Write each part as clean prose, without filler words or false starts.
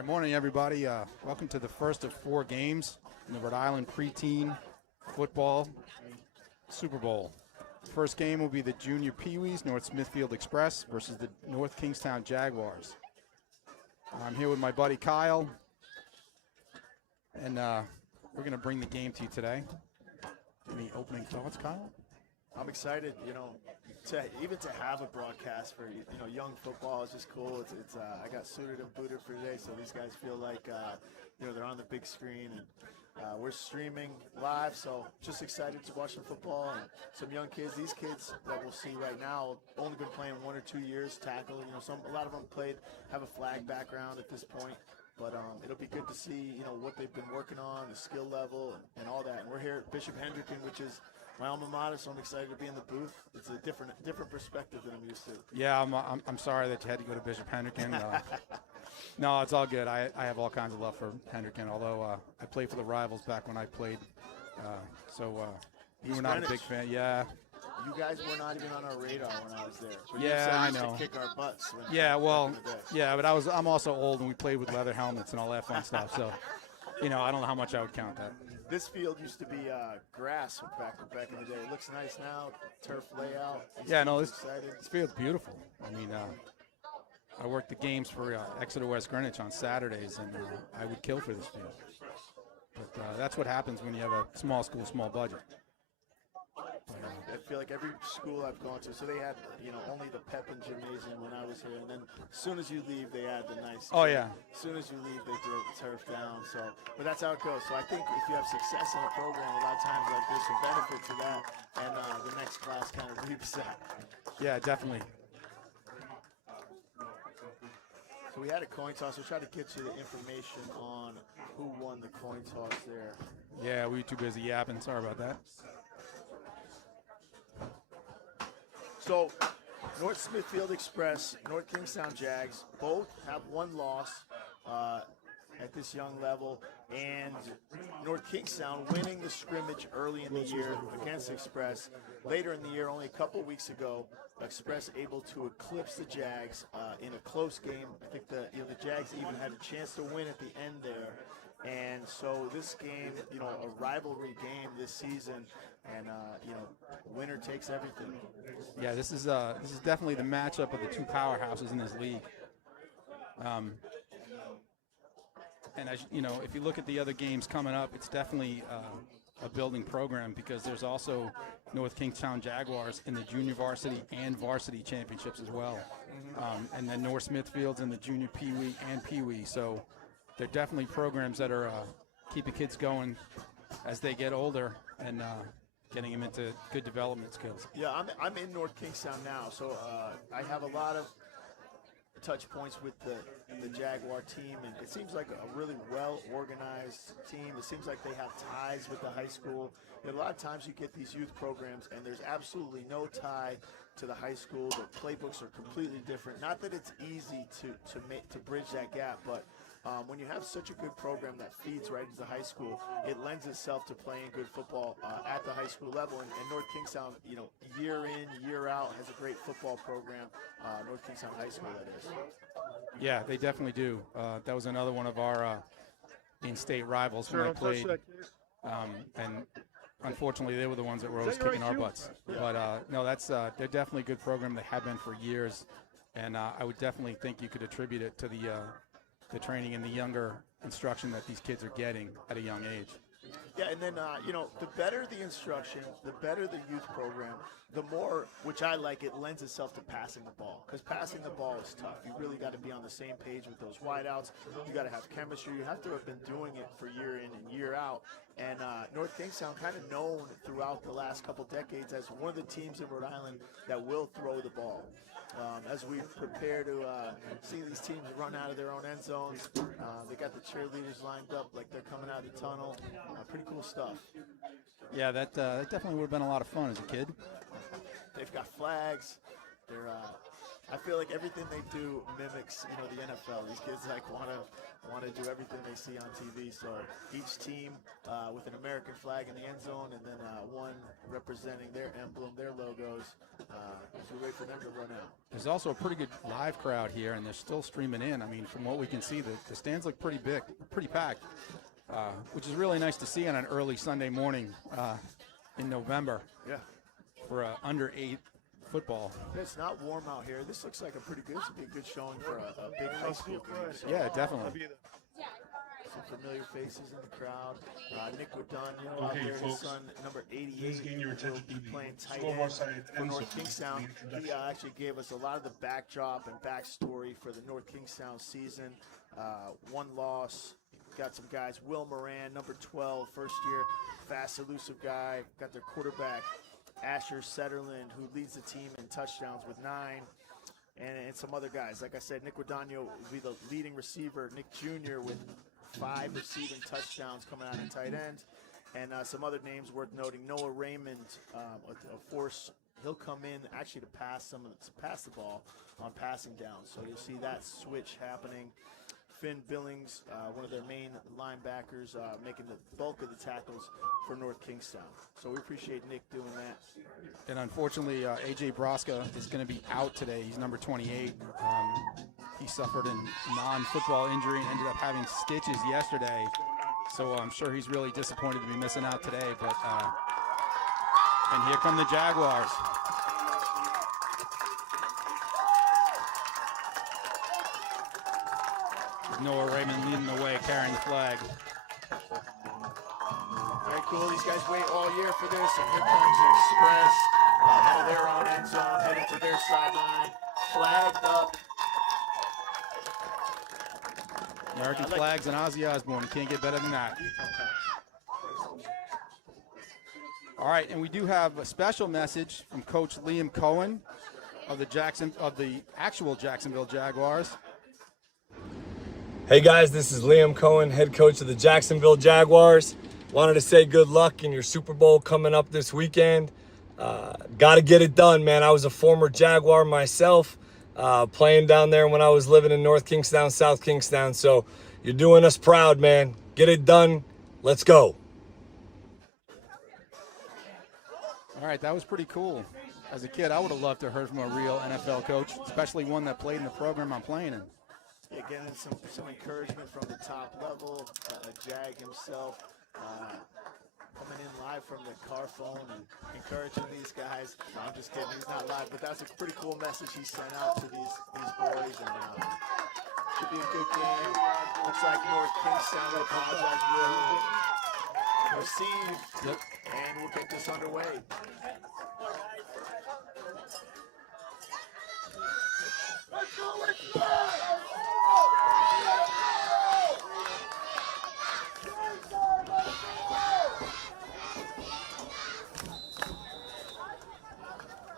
right, morning, everybody. Welcome to the first of 4 games in the Rhode Island preteen football Super Bowl. First game will be the junior Peewees, North Smithfield Xpress versus the North Kingstown Jaguars. I'm here with my buddy Kyle, and we're going to bring the game to you today. Any opening thoughts, Kyle? I'm excited, to have a broadcast for young football is just cool. It's I got suited and booted for today, so these guys feel like they're on the big screen, and we're streaming live. So just excited to watch some football and some young kids. These kids that we'll see right now only been playing 1 or 2 years tackle. A lot of them have a flag background at this point. But it'll be good to see, what they've been working on, the skill level, and all that. And we're here at Bishop Hendricken, which is my alma mater, so I'm excited to be in the booth. It's a different perspective than I'm used to. Yeah, I'm sorry that you had to go to Bishop Hendricken. No, it's all good. I have all kinds of love for Hendricken, although I played for the Rivals back when I played. You were not a big fan. Yeah. You guys were not even on our radar when I was there. But yeah, I know. To kick our butts. But I'm also old, and we played with leather helmets and all that fun stuff. So, I don't know how much I would count that. This field used to be grass back in the day. It looks nice now, turf layout. This field's beautiful. I mean, I worked the games for Exeter West Greenwich on Saturdays, and I would kill for this field. But that's what happens when you have a small school, small budget. I feel like every school I've gone to, so they had, only the pep and gymnasium when I was here, and then as soon as you leave, they add the nice. Oh, yeah. As soon as you leave, they throw the turf down. So, but that's how it goes. So I think if you have success in a program, a lot of times like there's some benefit to that, and the next class kind of reaps that. Yeah, definitely. So we had a coin toss. We'll try to get you the information on who won the coin toss there. Yeah, we were too busy yapping. Sorry about that. So, North Smithfield Xpress, North Kingstown Jags, both have one loss at this young level, and North Kingstown winning the scrimmage early in the year against Xpress. Later in the year, only a couple weeks ago, Xpress able to eclipse the Jags in a close game. I think the Jags even had a chance to win at the end there. And so this game, a rivalry game this season, and winner takes everything. Yeah, this is definitely the matchup of the two powerhouses in this league. And as if you look at the other games coming up, it's definitely a building program, because there's also North Kingstown Jaguars in the junior varsity and varsity championships as well, and then North Smithfield's in the junior Peewee and Peewee. So they're definitely programs that are keeping kids going as they get older and getting them into good development skills. Yeah, I'm in North Kingstown now, so I have a lot of touch points with the Jaguar team, and it seems like a really well-organized team. It seems like they have ties with the high school. A lot of times you get these youth programs, and there's absolutely no tie to the high school. The playbooks are completely different. Not that it's easy to bridge that gap, but when you have such a good program that feeds right into high school, it lends itself to playing good football at the high school level. And North Kingstown, year in, year out, has a great football program. North Kingstown High School, that is. Yeah, they definitely do. That was another one of our in-state rivals when I played. And unfortunately, they were the ones that were always kicking our butts. Yeah. But no, they're definitely a good program. They have been for years, and I would definitely think you could attribute it to the training and the younger instruction that these kids are getting at a young age. Yeah, and then, the better the instruction, the better the youth program, the more, which I like, it lends itself to passing the ball. Because passing the ball is tough. You really got to be on the same page with those wideouts. You got to have chemistry. You have to have been doing it for year in and year out. And North Kingstown kind of known throughout the last couple decades as one of the teams in Rhode Island that will throw the ball. As we prepare to see these teams run out of their own end zones, they got the cheerleaders lined up like they're coming out of the tunnel. Pretty cool stuff. Yeah, that definitely would have been a lot of fun as a kid. They've got flags. They're I feel like everything they do mimics, the NFL. These kids want to do everything they see on TV. So each team with an American flag in the end zone, and then one representing their emblem, their logos. As we wait for them to run out. There's also a pretty good live crowd here, and they're still streaming in. I mean, from what we can see, the stands look pretty big, pretty packed, which is really nice to see on an early Sunday morning in November. Yeah. For under 8 football. It's not warm out here. This looks like this would be a good showing for a big high school game. So, yeah, definitely. Some familiar faces in the crowd. Nick Guadagno out there, his son, number 88, will be playing tight end for North Kingstown. He actually gave us a lot of the backdrop and backstory for the North Kingstown season. One loss. Got some guys. Will Moran, number 12, first year, fast, elusive guy. Got their quarterback, Asher Setterland, who leads the team in touchdowns with 9. And some other guys. Like I said, Nick Guadagno will be the leading receiver. Nick Jr. with 5 receiving touchdowns coming out of tight end. And some other names worth noting. Noah Raymond, a force. He'll come in actually to pass the ball on passing down. So you'll see that switch happening. Finn Billings, one of their main linebackers, making the bulk of the tackles for North Kingstown. So we appreciate Nick doing that. And unfortunately, A.J. Broska is going to be out today. He's number 28. He suffered a non-football injury and ended up having stitches yesterday. So I'm sure he's really disappointed to be missing out today. But and here come the Jaguars. Noah Raymond leading the way, carrying the flag. Very cool. These guys wait all year for this. And here comes Xpress out of their own end zone, heading to their sideline. Flagged up. American flags and Ozzy Osbourne. You can't get better than that. All right, and we do have a special message from Coach Liam Cohen of the actual Jacksonville Jaguars. Hey guys, this is Liam Cohen, head coach of the Jacksonville Jaguars. Wanted to say good luck in your Super Bowl coming up this weekend. Got to get it done, man. I was a former Jaguar myself, playing down there when I was living in North Kingstown, South Kingstown. So you're doing us proud, man. Get it done. Let's go. All right, that was pretty cool. As a kid, I would have loved to have heard from a real NFL coach, especially one that played in the program I'm playing in. Yeah, getting some encouragement from the top level. Jag himself coming in live from the car phone and encouraging these guys. No, I'm just kidding. He's not live, but that's a pretty cool message he sent out to these boys. And should be a good game. Looks like North Kingstown will apologize will receive. Yep. And we'll get this underway.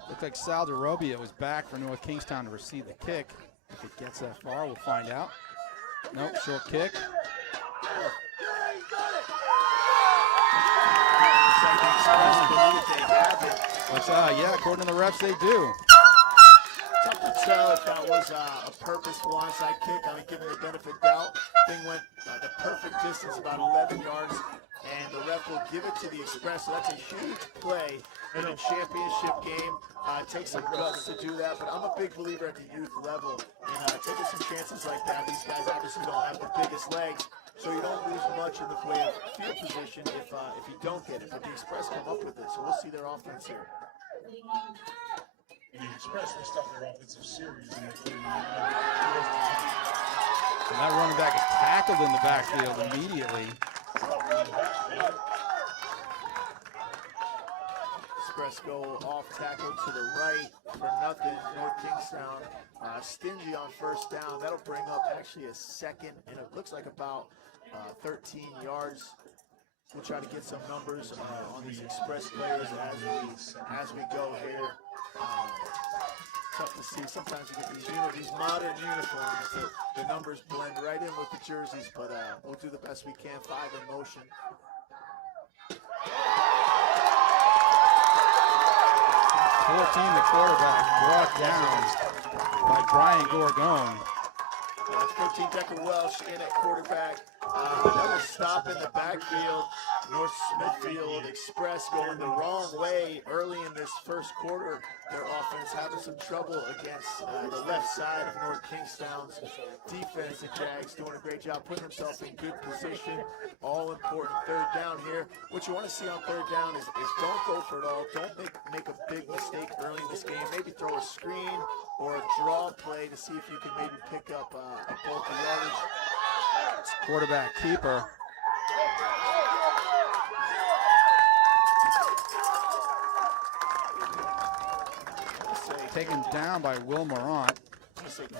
Looks like Sal DeRobia was back for North Kingstown to receive the kick. If it gets that far, we'll find out. Nope, short kick. Yeah, according to the refs, they do. Tough to tell if that was a purposeful onside kick. I mean, given the benefit of doubt, thing went the perfect distance, about 11 yards, and the ref will give it to the Xpress. So that's a huge play in a championship game. It takes some guts to do that, but I'm a big believer at the youth level in taking some chances like that. These guys obviously don't have the biggest legs, so you don't lose much in the way of field position if you don't get it. But the Xpress come up with it, so we'll see their offense here. The Xpress will start their offensive series. And that running back is tackled in the backfield immediately. Xpress go off tackle to the right for nothing. North Kingstown stingy on first down. That'll bring up actually a second, and it looks like about 13 yards. We'll try to get some numbers on these Xpress players as we go here. Tough to see. Sometimes you get these modern uniforms. The numbers blend right in with the jerseys, but we'll do the best we can. 5 in motion. The quarterback brought down. by Brian Gorgone. That's 14 Decker Welsh in at quarterback. Another stop in the backfield. North Smithfield Express going the wrong way early in this first quarter. Their offense having some trouble against the left side of North Kingstown's defense. The Jags doing a great job putting themselves in good position. All important third down here. What you want to see on third down is don't go for it all. Don't make a big mistake early in this game. Maybe throw a screen or a draw play to see if you can maybe pick up a bulk of yardage. Quarterback keeper. Taken down by Will Morant.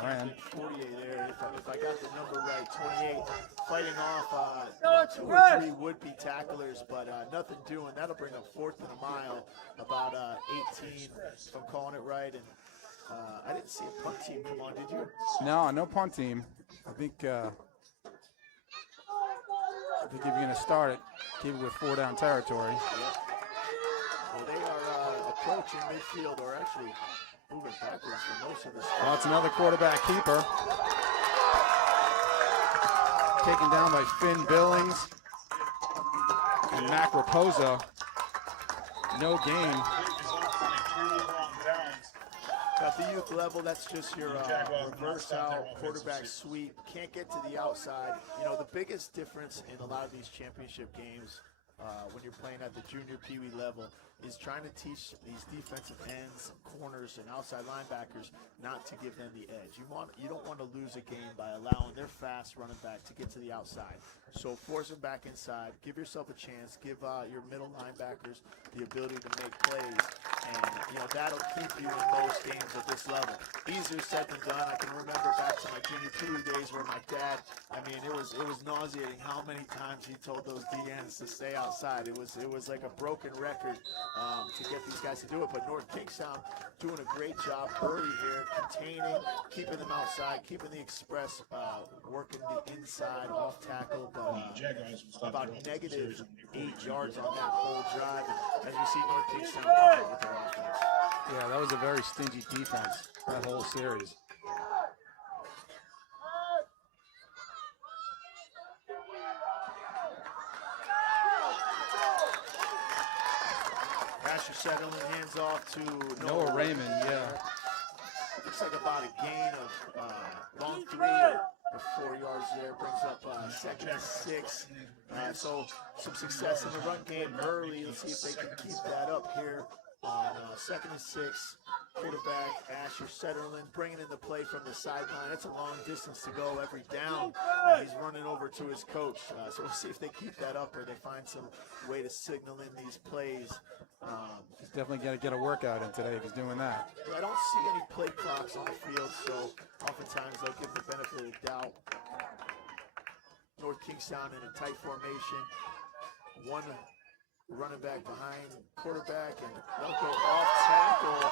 Moran. 48 there, if I got the number right, 28. Fighting off 2 or 3 would-be tacklers, but nothing doing. That'll bring up 4th and a mile, about 18, if I'm calling it right. And I didn't see a punt team come on, did you? No punt team. I think if you're going to start it, keep it with 4 down territory. Yep. Well, they are approaching midfield, or actually moving backwards for most of this. That's another quarterback keeper. Taken down by Finn Billings and Mac Raposa. No gain. At the youth level, that's just your reverse out quarterback sweep. Can't get to the outside. You know, the biggest difference in a lot of these championship games when you're playing at the junior Peewee level is trying to teach these defensive ends, corners, and outside linebackers not to give them the edge. You don't want to lose a game by allowing their fast running back to get to the outside. So force them back inside. Give yourself a chance. Give your middle linebackers the ability to make plays, and that'll keep you in most games at this level. Easier said than done. I can remember back to my junior Peewee days where my dad, it was nauseating how many times he told those DNs to stay outside. It was like a broken record to get these guys to do it. But North Kingstown doing a great job early here, containing, keeping them outside, keeping the Express working the inside off tackle, but about negative 8 yards on that whole drive. As we see North Kingstown coming with their offense. Yeah, that was a very stingy defense that whole series. Asher settling, hands off to Noah Raymond, yeah. Looks like about a gain of long 3 or 4 yards there. Brings up 2nd and 6. So some success in the run game early. Let's see if they can keep that up here on 2nd and 6. Quarterback Asher Setterlin bringing in the play from the sideline. That's a long distance to go every down. He's running over to his coach. So we'll see if they keep that up or they find some way to signal in these plays. He's definitely got to get a workout in today if he's doing that. I don't see any play clocks on the field, so oftentimes they'll give the benefit of the doubt. North Kingstown in a tight formation. One running back behind quarterback, and they'll go off tackle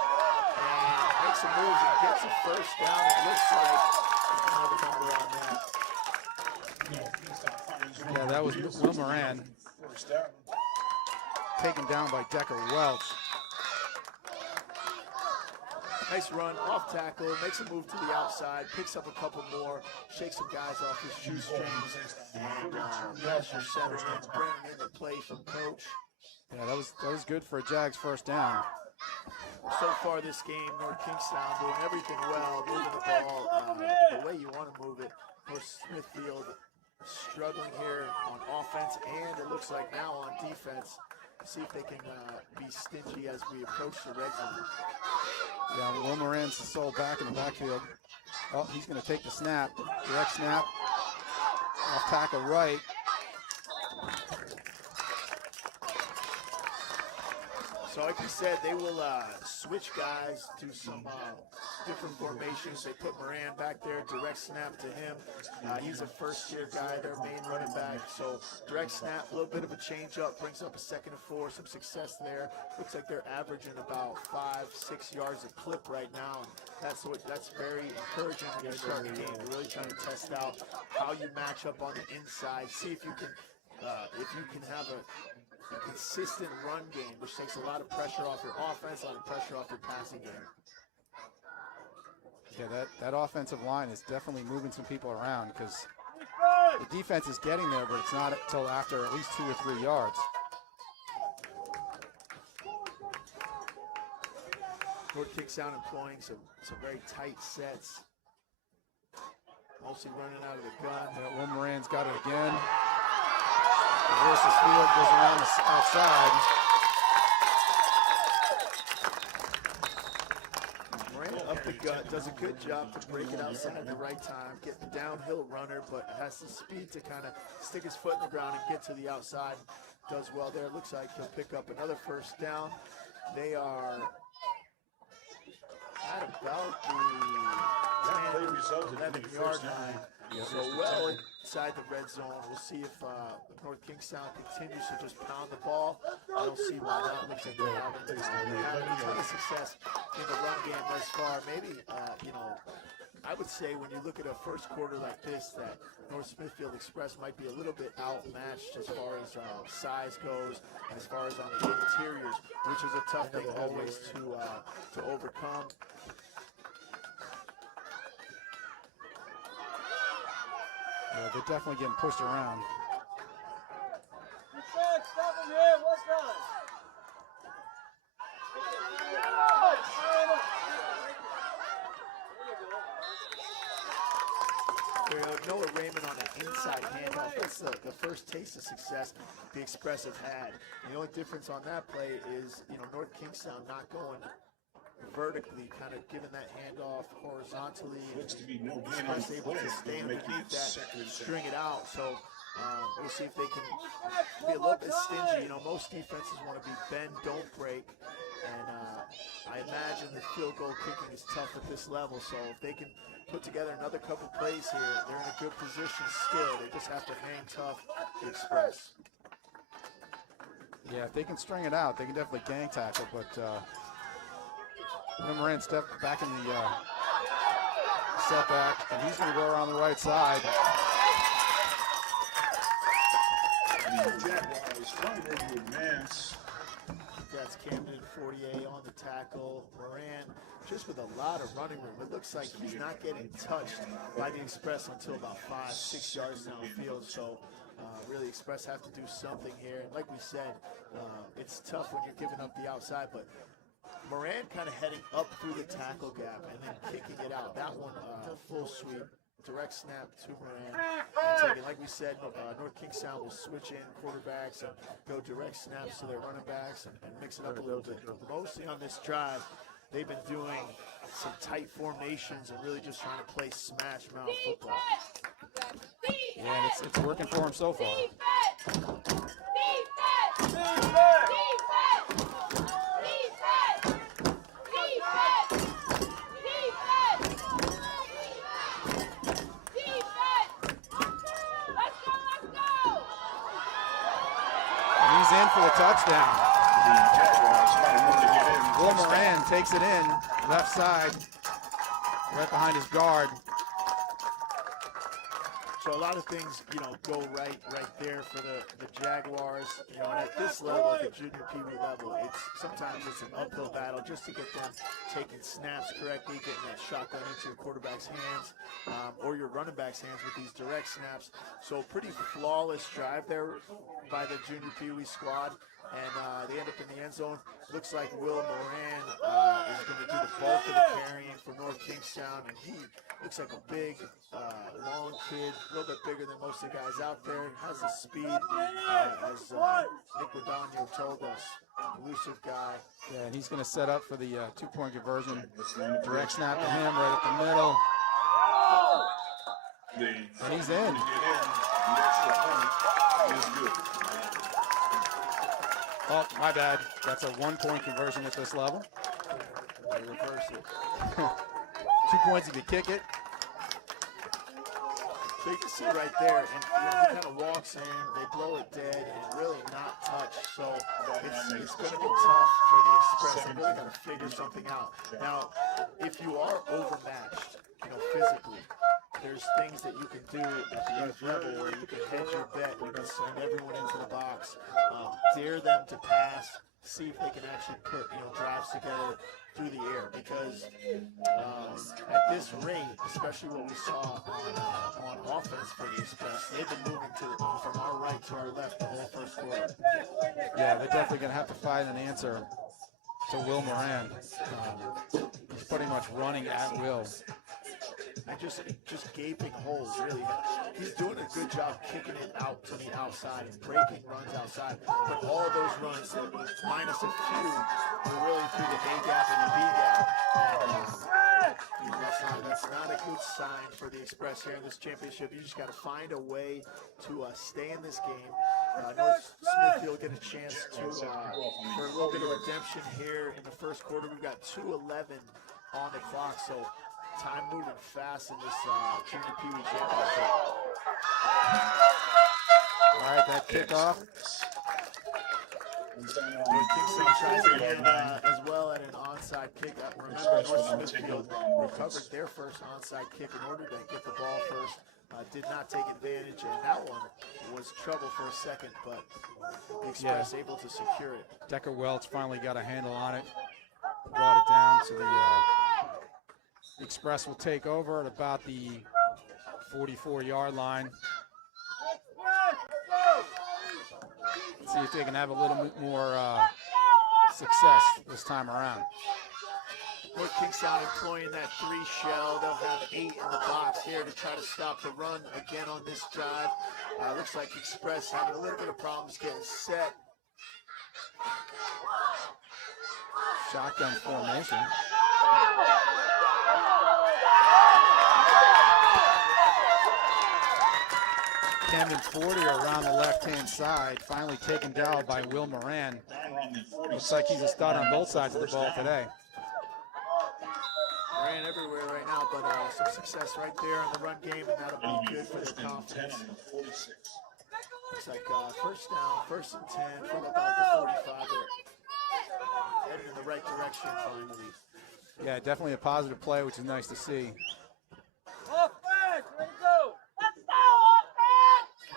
and make some moves and gets a first down. It looks like another number on that. Yeah, that was Will Moran. Taken down by Decker Welch. Nice run, off tackle, makes a move to the outside, picks up a couple more, shakes some guys off his shoestrings, and Asher Setterlin bringing in the play from coach. Yeah, that was good for a Jags first down. So far this game, North Kingstown doing everything well, moving the ball the way you want to move it. North Smithfield struggling here on offense, and it looks like now on defense. See if they can be stingy as we approach the red zone. Yeah, Will Moran's the sole back in the backfield. Oh, he's going to take the snap. Direct snap. Off tackle right. So like we said, they will switch guys to some different formations. They put Moran back there, direct snap to him. He's a first-year guy, their main running back. So direct snap, a little bit of a change-up, brings up a 2nd and 4, some success there. Looks like they're averaging about 5-6 yards a clip right now. And that's very encouraging when you start the game. You're really trying to test out how you match up on the inside. See if you can have a consistent run game, which takes a lot of pressure off your offense, a lot of pressure off your passing game. Yeah, that offensive line is definitely moving some people around because the defense is getting there, but it's not until after at least 2 or 3 yards. North Kingstown employing some very tight sets. Mostly running out of the gun. Yeah, Will Moran's got it again. Versus Field goes around the outside. Moran up the gut, does a good job to break it outside at the right time, get the downhill runner, but has the speed to kind of stick his foot in the ground and get to the outside. Does well there. Looks like he'll pick up another first down. They are at about the 10, 11-yard line. So well inside the red zone. We'll see if North Kingstown continues to just pound the ball. I don't see why not. Looks like they're having a ton of success in the run game thus far. Maybe, I would say when you look at a first quarter like this, that North Smithfield Express might be a little bit outmatched as far as size goes, as far as on the interiors, which is a tough thing always to overcome. Yeah, they're definitely getting pushed around. Noah Raymond on an inside handoff. That's the first taste of success the Express have had. The only difference on that play is, North Kingstown not going vertically, kind of giving that handoff horizontally. Express able to stay underneath that, string it out. So we'll see if they can be a little bit stingy. Most defenses want to be bend, don't break. And I imagine the field goal kicking is tough at this level. So if they can put together another couple plays here, they're in a good position still. They just have to hang tough, the Express. Yeah, if they can string it out, they can definitely gang tackle, but Moran stepped back in the setback, and he's going to go around the right side. The Jaguars trying to advance. That's Camden 48 on the tackle. Moran just with a lot of running room. It looks like he's not getting touched by the Express until about 5-6 yards downfield. So really Express have to do something here. And like we said, it's tough when you're giving up the outside, but Moran kind of heading up through the tackle gap and then kicking it out. That one full sweep. Direct snap to Moran. And like we said, North Kingstown will switch in quarterbacks and go direct snaps to their running backs and mix it up a little bit. Mostly on this drive, they've been doing some tight formations and really just trying to play smash mouth football. Yeah, and it's working for them so far. He's in for the touchdown. Will Moran takes it in, left side, right behind his guard. So a lot of things, go right there for the Jaguars. And at this level, at the junior Peewee level, sometimes it's an uphill battle just to get them taking snaps correctly, getting that shotgun into your quarterback's hands or your running back's hands with these direct snaps. So pretty flawless drive there by the junior Peewee squad. And they end up in the end zone. Looks like Will Moran is going to do the bulk of the carrying for North Kingstown. And he looks like a big, long kid, a little bit bigger than most of the guys out there. Has the speed, as Nick Rodagno told us. Elusive guy. Yeah, and he's going to set up for the 2-point conversion. Direct snap to him right at the middle. And he's in. Oh, my bad. That's a 1-point conversion at this level. They reverse it. 2 points if you kick it. So you can see right there, and he kind of walks in, they blow it dead, and really not touch. So it's going to be tough for the Express. They really got to figure something out. Now, if you are overmatched, physically, there's things that you can do at the youth level where you can hedge your bet, you can send everyone into the box, dare them to pass, see if they can actually put drives together through the air, because at this rate, especially what we saw on offense for the Express, they've been moving from our right to our left the whole first quarter. Yeah, they're definitely going to have to find an answer to Will Moran. He's pretty much running at will. And just gaping holes, really. He's doing a good job kicking it out to the outside and breaking runs outside. But all those runs, minus a few, were really through the A gap and the B gap. That's not a good sign for the Express here in this championship. You just got to find a way to stay in this game. North Smithfield get a chance to for a little bit of redemption here in the first quarter. We've got 2:11 on the clock, so time moving fast in this junior Peewee championship. All right, that kickoff. Kingstown tries again as well at an onside kick. Remember, North Smithfield recovered their first onside kick in order to get the ball first. Did not take advantage, and that one was trouble for a second, but the Express able to secure it. Decker Welch finally got a handle on it, brought it down, so the Express will take over at about the 44-yard line. Let's see if they can have a little bit more success this time around. North Kingstown employing that 3 shell. They'll have 8 in the box here to try to stop the run again on this drive. Looks like Express having a little bit of problems getting set. Shotgun formation. Camden 40 around the left-hand side, finally taken down by Will Moran. Looks like he's a stud on both sides of the ball today. Ran everywhere right now, but some success right there in the run game, and that'll be good for their confidence. Looks like first down, 1st and 10 from about the 45. They're headed in the right direction finally. Yeah, definitely a positive play, which is nice to see.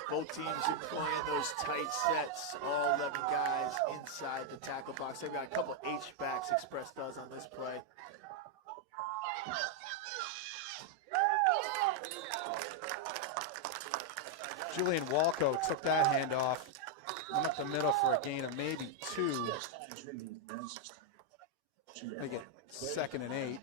Both teams employing those tight sets, all 11 guys inside the tackle box. They've got a couple H-backs Express does on this play. Julian Walco took that handoff, went up the middle for a gain of maybe 2. They get 2nd and 8.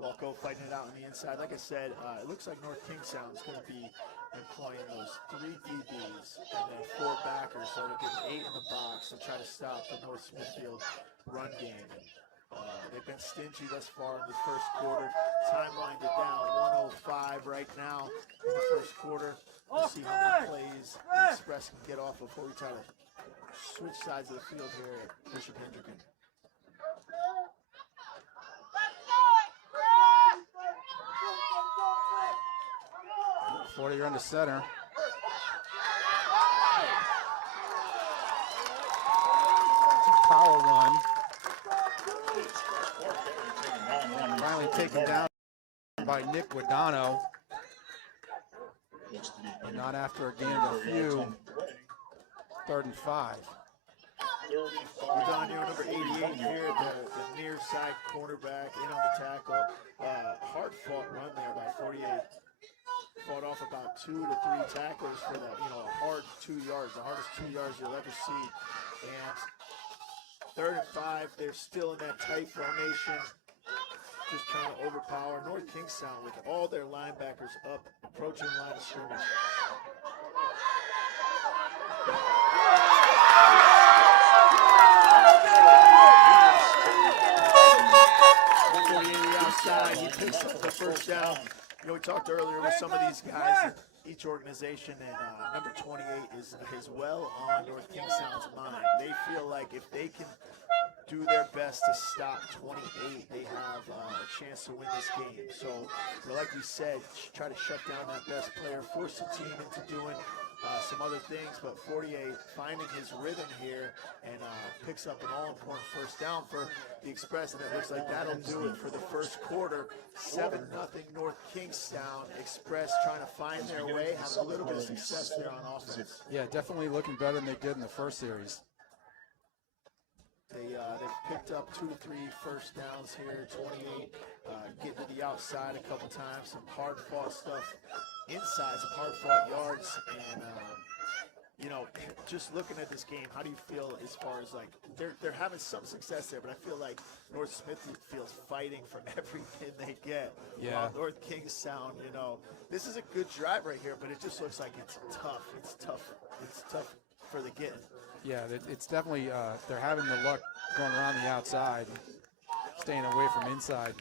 Walco fighting it out on the inside. Like I said, it looks like North Kingstown is going to be employing those 3 DBs and then 4 backers, so they're getting 8 in the box to try to stop the North Smithfield run game. They've been stingy thus far in the first quarter. Time winded down, 1:05 right now in the first quarter. We'll see how many plays the Express can get off before we try to switch sides of the field here at Bishop Hendricken. You're under center. Power run. Finally taken down by Nick Guadano. Not after a gain of a few. 3rd and 5. Guadano, number 88 here, the near side cornerback, in on the tackle. Hard fought run there by 48. Fought off about 2 to 3 tacklers for that, a hard 2 yards, the hardest 2 yards you'll ever see. And 3rd and 5, they're still in that tight formation, just trying to overpower North Kingstown with all their linebackers up, approaching line of scrimmage. Outside, he picks up the 1st down. We talked earlier with some of these guys, each organization, and number 28 is well on North Kingstown's mind. They feel like if they can do their best to stop 28, they have a chance to win this game. So, like we said, try to shut down that best player, force the team into doing some other things, but 48 finding his rhythm here and picks up an all-important 1st down for the Express, and it looks like that'll do it for the first quarter. 7-0 North Kingstown. Express trying to find their way, have a little bit of success there on offense. Yeah, definitely looking better than they did in the first series. They've picked up 2 to 3 first downs here, 28. Get to the outside a couple times, some hard-fought stuff inside, some hard-fought yards, and you know, just looking at this game, how do you feel as far as, like, they're having some success there, but I feel like North Smithfield's fighting for every pin they get. Yeah. North Kingstown, you know, this is a good drive right here, but it just looks like it's tough. It's tough. It's tough for the getting. Yeah, it's definitely, they're having the luck going around the outside, staying away from inside.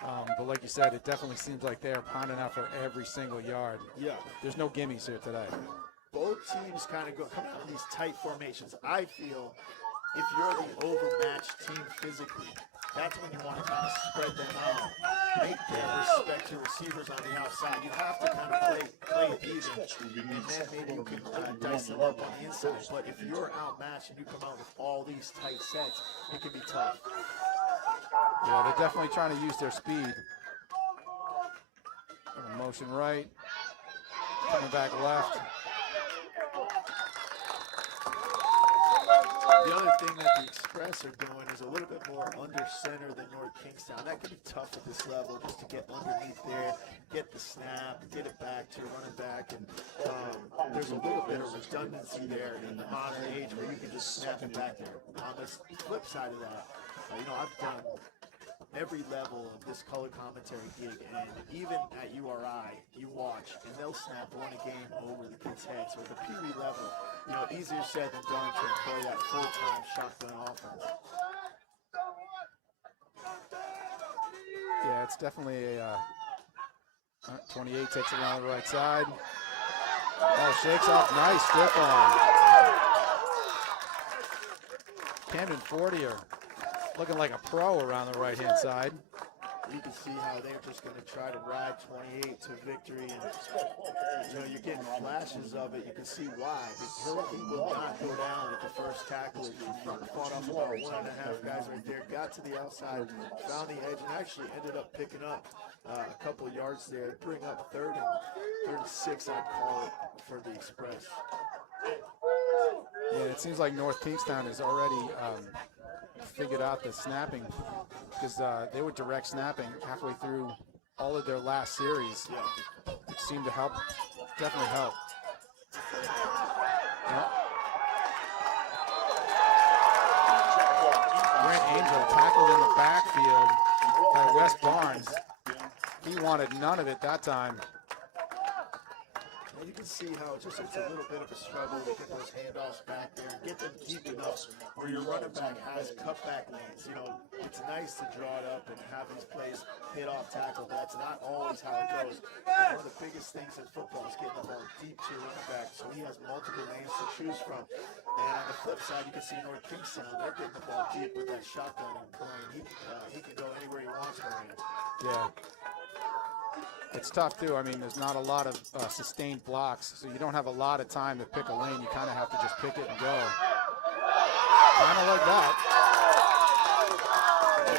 But like you said, it definitely seems like they're pounding out for every single yard. Yeah. There's no gimmies here today. Both teams kind of come out in these tight formations. I feel if you're the overmatched team physically, that's when you want to kind of spread them out, make them respect your receivers on the outside. You have to kind of play it even, and then maybe you can dice them up on the inside. But if you're outmatched and you come out with all these tight sets, it can be tough. Yeah, they're definitely trying to use their speed. Motion right, coming back left. The other thing that the Xpress are doing is a little bit more under center than North Kingstown. That can be tough at this level, just to get underneath there, get the snap, get it back to your running back, and there's a little bit of redundancy there in the modern age where you can just snap it back there. On the flip side of that, you know, I've done every level of this color commentary gig, and even at URI, you watch, and they'll snap one a game over the kids' heads. So at the Peewee level, you know, easier said than done to employ that full-time shotgun offense. Yeah, it's definitely a 28 takes it around the right side. Oh, shakes off, nice stiff arm. Camden Fortier looking like a pro around the right-hand side. You can see how they're just going to try to ride 28 to victory, and you know, you're getting flashes of it. You can see why. He will not go down with the first tackle. He fought off about 1.5 guys right there, got to the outside, found the edge, and actually ended up picking up a couple of yards there. Bring up 3rd and 36, I'd call it, for the Xpress. Yeah, it seems like North Kingstown has already figured out the snapping, because they were direct snapping halfway through all of their last series, which seemed to help, definitely help. Yep. Grant Angel tackled in the backfield by Wes Barnes. He wanted none of it that time. And you can see how it's a little bit of a struggle to get those handoffs back there and get them deep enough where your running back has cutback lanes. You know, it's nice to draw it up and have these plays hit off tackle, but that's not always how it goes. And one of the biggest things in football is getting the ball deep to your running back so he has multiple lanes to choose from. And on the flip side, you can see North Kingstown, they're getting the ball deep with that shotgun and playing. He can go anywhere he wants from here. Yeah. It's tough, too. I mean, there's not a lot of sustained blocks, so you don't have a lot of time to pick a lane. You kind of have to just pick it and go. Kind of like that. The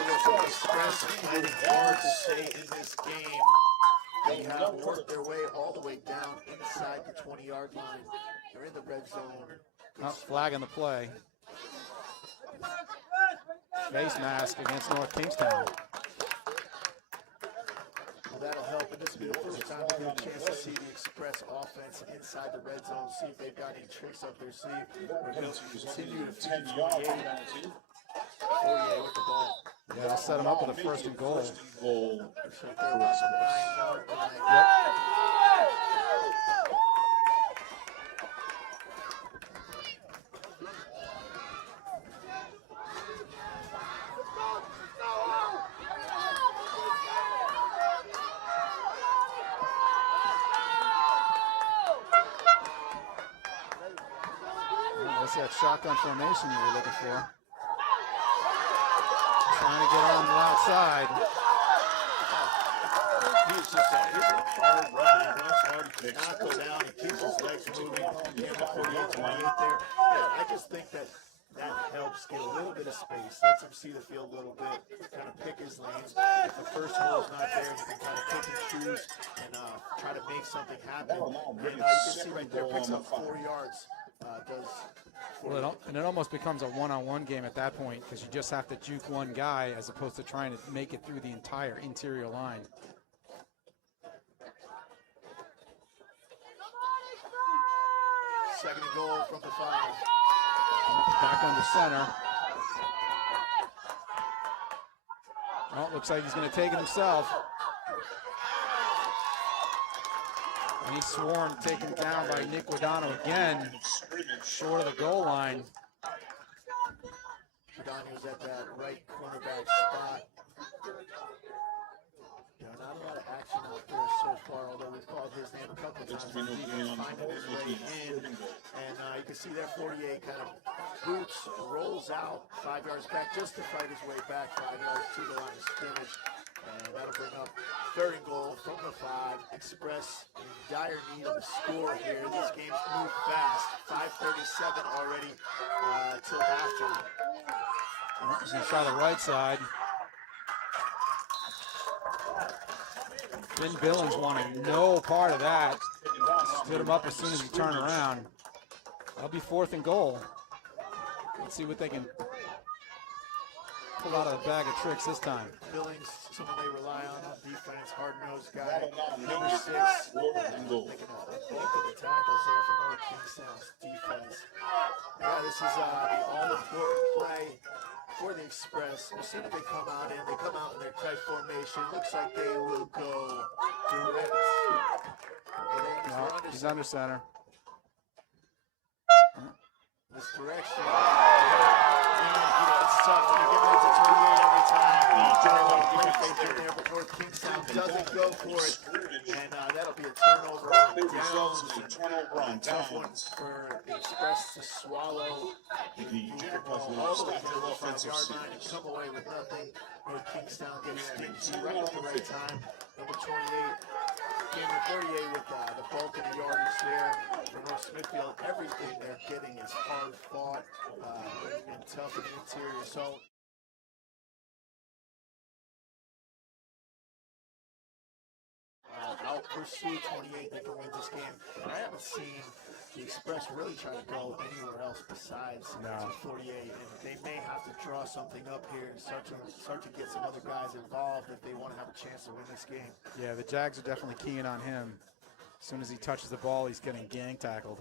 Xpress are fighting hard to stay in this game. They have worked their way all the way down inside the 20-yard line. They're in the red zone. Flagging the play. Face mask against North Kingstown. That'll help, and this will be the first time we get a chance to see the Xpress offense inside the red zone, see if they've got any tricks up their sleeve. We're going to continue to feed 48 with the ball. Yeah, I'll set them up with a 1st and goal. So they're about some 9-yard line. Yep. That's that shotgun formation you were looking for. Trying to get on the outside. He's just a hard run. He runs hard. He cannot go down. He keeps his legs moving. Camden 48 there. I just think that helps get a little bit of space. Lets him see the field a little bit. Kind of pick his lanes. If the first hole is not there, you can kind of pick and choose and try to make something happen. And you can see right there, picks up 4 yards. does. Well, and it almost becomes a one-on-one game at that point because you just have to juke one guy as opposed to trying to make it through the entire interior line. Second and goal from the 5. Back under center. Oh, looks like he's going to take it himself. And he's sworn taken down by Nick Guadagno again, short of the goal line. Guadagno's at that right cornerback spot. You know, not a lot of action out there so far, although we've called his name a couple times. Finding his way in. And you can see that 48 kind of boots, rolls out 5 yards back just to fight his way back 5 yards to the line of scrimmage. And that'll bring up third and goal from the 5. Xpress in dire need of a score here. This game's moved fast. 5:37 already till halftime. He's going to try the right side. Finn Billings wanting no part of that. Stood him up as soon as he turned around. That'll be 4th and goal. Let's see what they can pull out of the bag of tricks this time. Billings, someone they rely on defense, hard-nosed guy. Number 6, making a bulk of the tackles there for North Kingstown's defense. Yeah, this is the all-important play for the Xpress. We'll see what they come out in. They come out in their tight formation. Looks like they will go direct. No, he's under center. This direction. And, it's tough when you get it to 28 every time. There, but North Kingstown doesn't go for it. And that'll be a turnover on downs. Tough one for the Xpress to swallow. All the way to the 5-yard line and come away with nothing. North Kingstown gets stingy right at the right time. Number 28. Cameron 38 with the bulk of the yardage there for North Smithfield. Everything they're getting is hard fought and tough in the interior. So out pursue 28. They can win this game. I haven't seen the Xpress really try to go anywhere else besides 48, and they may have to draw something up here and start to get some other guys involved if they want to have a chance to win this game. Yeah, the Jags are definitely keying on him. As soon as he touches the ball, he's getting gang tackled.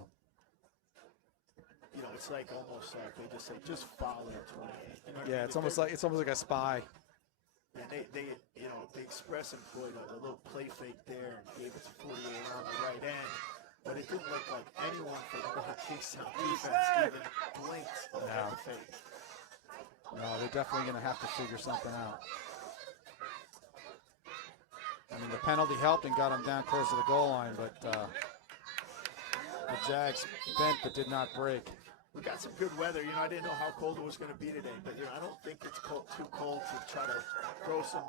You know, it's like almost like they just say, just follow 28. You know what I Yeah, mean? it's almost like a spy. And they you know, the Xpress employed a little play fake there and gave it to 48 on the right end. But it didn't look like anyone from the Kingstown defense even blinked at the fake. No, they're definitely going to have to figure something out. I mean, the penalty helped and got him down close to the goal line, but the Jags bent but did not break. We got some good weather. You know, I didn't know how cold it was going to be today, but you know, I don't think it's too cold to try to throw some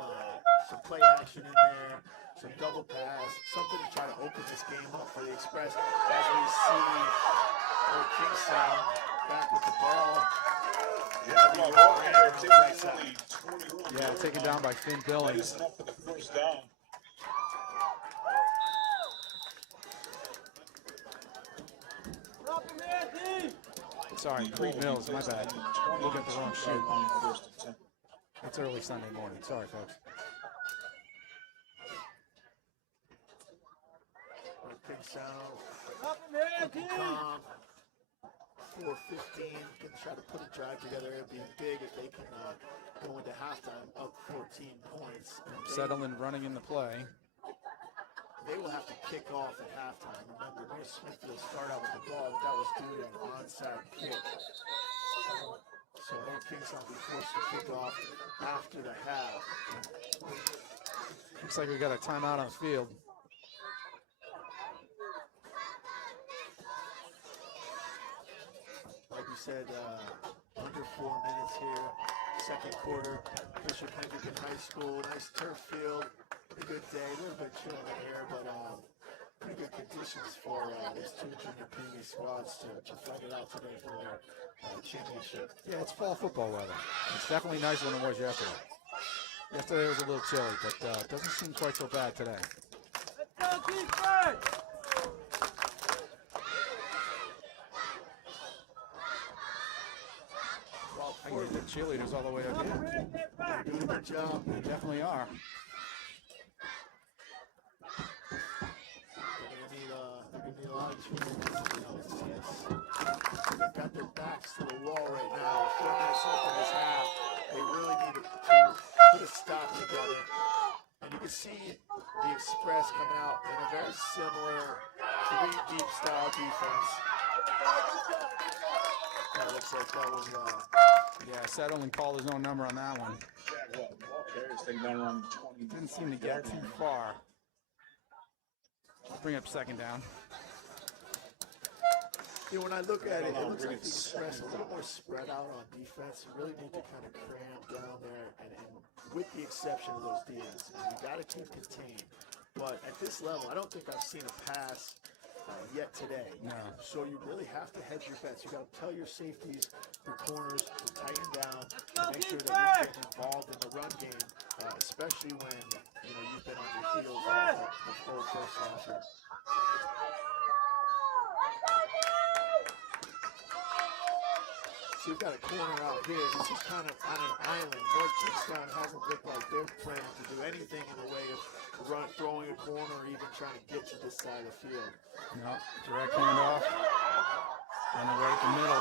play action in there, some double pass, something to try to open this game up for the Xpress as we see Kingstown back with the ball. Yeah, taken down by Finn Billings. Sorry, Creed Mills, my bad. Look at the wrong shoot. It's early Sunday morning. Sorry, folks. Calm. 4:15. Can try to put a drive together. It'd be big if they can go into halftime up 14 points. Settling running in the play. They will have to kick off at halftime. Remember, North Smithfield started out with the ball, but that was due to an onside kick. So North Kingstown will be forced to kick off after the half. Looks like we got a timeout on the field. Like we said, under 4 minutes here. Second quarter, Bishop Hendricken High School, nice turf field. Pretty good day, a little bit chill in the air, but pretty good conditions for these two junior Peewee squads to fight it out today for their championship. Yeah, it's fall football weather. It's definitely nicer than it was yesterday. Yesterday was a little chilly, but it doesn't seem quite so bad today. So the cheerleaders all the way up here. They're doing a good job. They definitely are. They're gonna need a lot of cheerleaders. You know, they've got their backs to the wall right now. 4 minutes left in this half. They really need to put a stop together. And you can see the Xpress coming out in a very similar 3-deep style defense. That looks like that was Yeah, Settling called his own number on that one. Jaguar ball carriers taking down around 20. Didn't seem to get too far. Bring up second down. You know, when I look at it, it looks like the Xpress a little more spread out on defense. You really need to kind of cram down there, and with the exception of those DNs, you got to keep contained. But at this level, I don't think I've seen a pass yet today. No. So you really have to hedge your bets. You got to tell your safeties, your corners to tighten down, and make sure that you're getting involved in the run game, especially when you've been on your heels the full first half here. So you've got a corner out here. This is kind of on an island. North Kingstown hasn't looked like they're planning to do anything in the way of throwing a corner or even trying to get to this side of the field. No, direct handoff. Running right at the middle.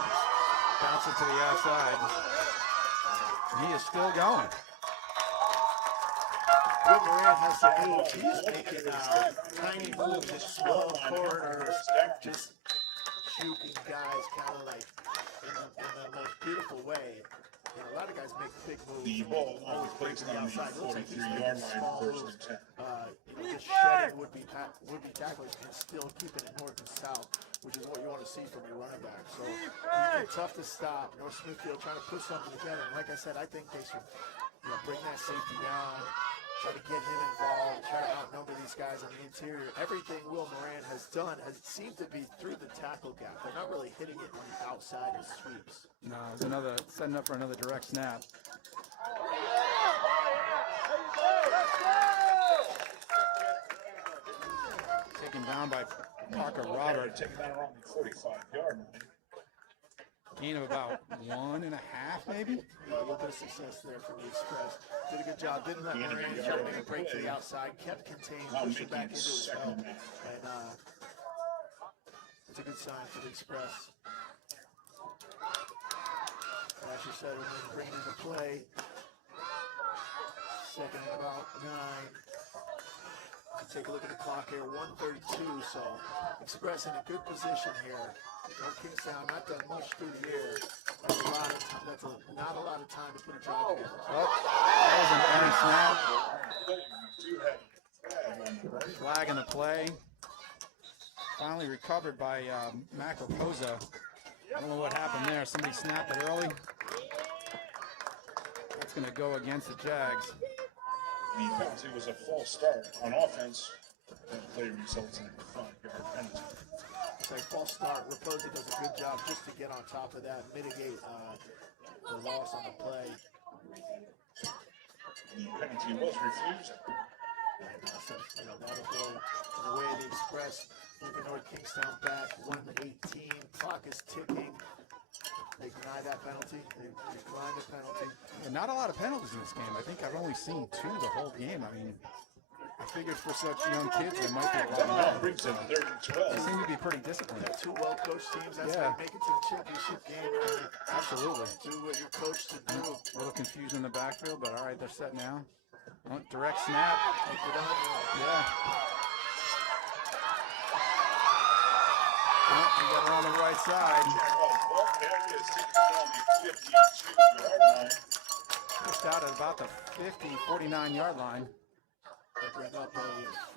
Bounce it to the outside. He is still going. Will Moran has to move. He's making tiny moves in small corners, just juking guys kind of like in the most beautiful way. A lot of guys make big moves. The ball Always break to the outside. Looks like he's making 43-yard small line, moves. first and 10. Just shedding would-be tacklers and still keeping it north and south, which is what you want to see from your running back. So it's tough to stop. North Smithfield trying to put something together. And like I said, I think they should bring that safety down, try to get him involved, try to outnumber these guys on the interior. Everything Will Moran has done has seemed to be through the tackle gap. They're not really hitting it on the outside in sweeps. No, it's setting up for another direct snap. Taken down by Parker Robert. Taking down around the 45-yard line. Gain of about 1.5, maybe. A little bit of success there from the Xpress. Did a good job. Didn't let Moran try to make a break to the outside. Kept contained, pushed it back into his help. And it's a good sign for the Xpress. Asher Settling bringing into play. Second and about 9. Take a look at the clock here, 1:32. So Xpress in a good position here. Kingstown not done much through the air. That's not a lot of time to put a drive together. Oh, that was an early snap. Flag in the play. Finally recovered by Macroposa. I don't know what happened there. Somebody snapped it early. That's going to go against the Jags. The penalty was a false start on offense. That play results in a 5-yard penalty. It's like false start. Raposa does a good job just to get on top of that, mitigate the loss on the play. The penalty was refused. And so, that'll go in the way of the Xpress. Moving North Kingstown back, 1:18. Clock is ticking. They deny that penalty. They decline the penalty. Yeah, not a lot of penalties in this game. I think I've only seen 2 the whole game. I mean, I figured for such young kids, there might be a lot That more. brings in 3rd and 12. They seem to be pretty disciplined. Two well-coached teams. That's Yeah. how you make it to the championship game. Right? Absolutely. Do what you're coached to do. A little confusion in the backfield, but all right, they're set now. Oh, direct snap. Take it on. Yeah. Oh, we got her on the right side. Ball carrier is taking down the 52-yard line. Just out at about the 50, 49-yard line. They bring up a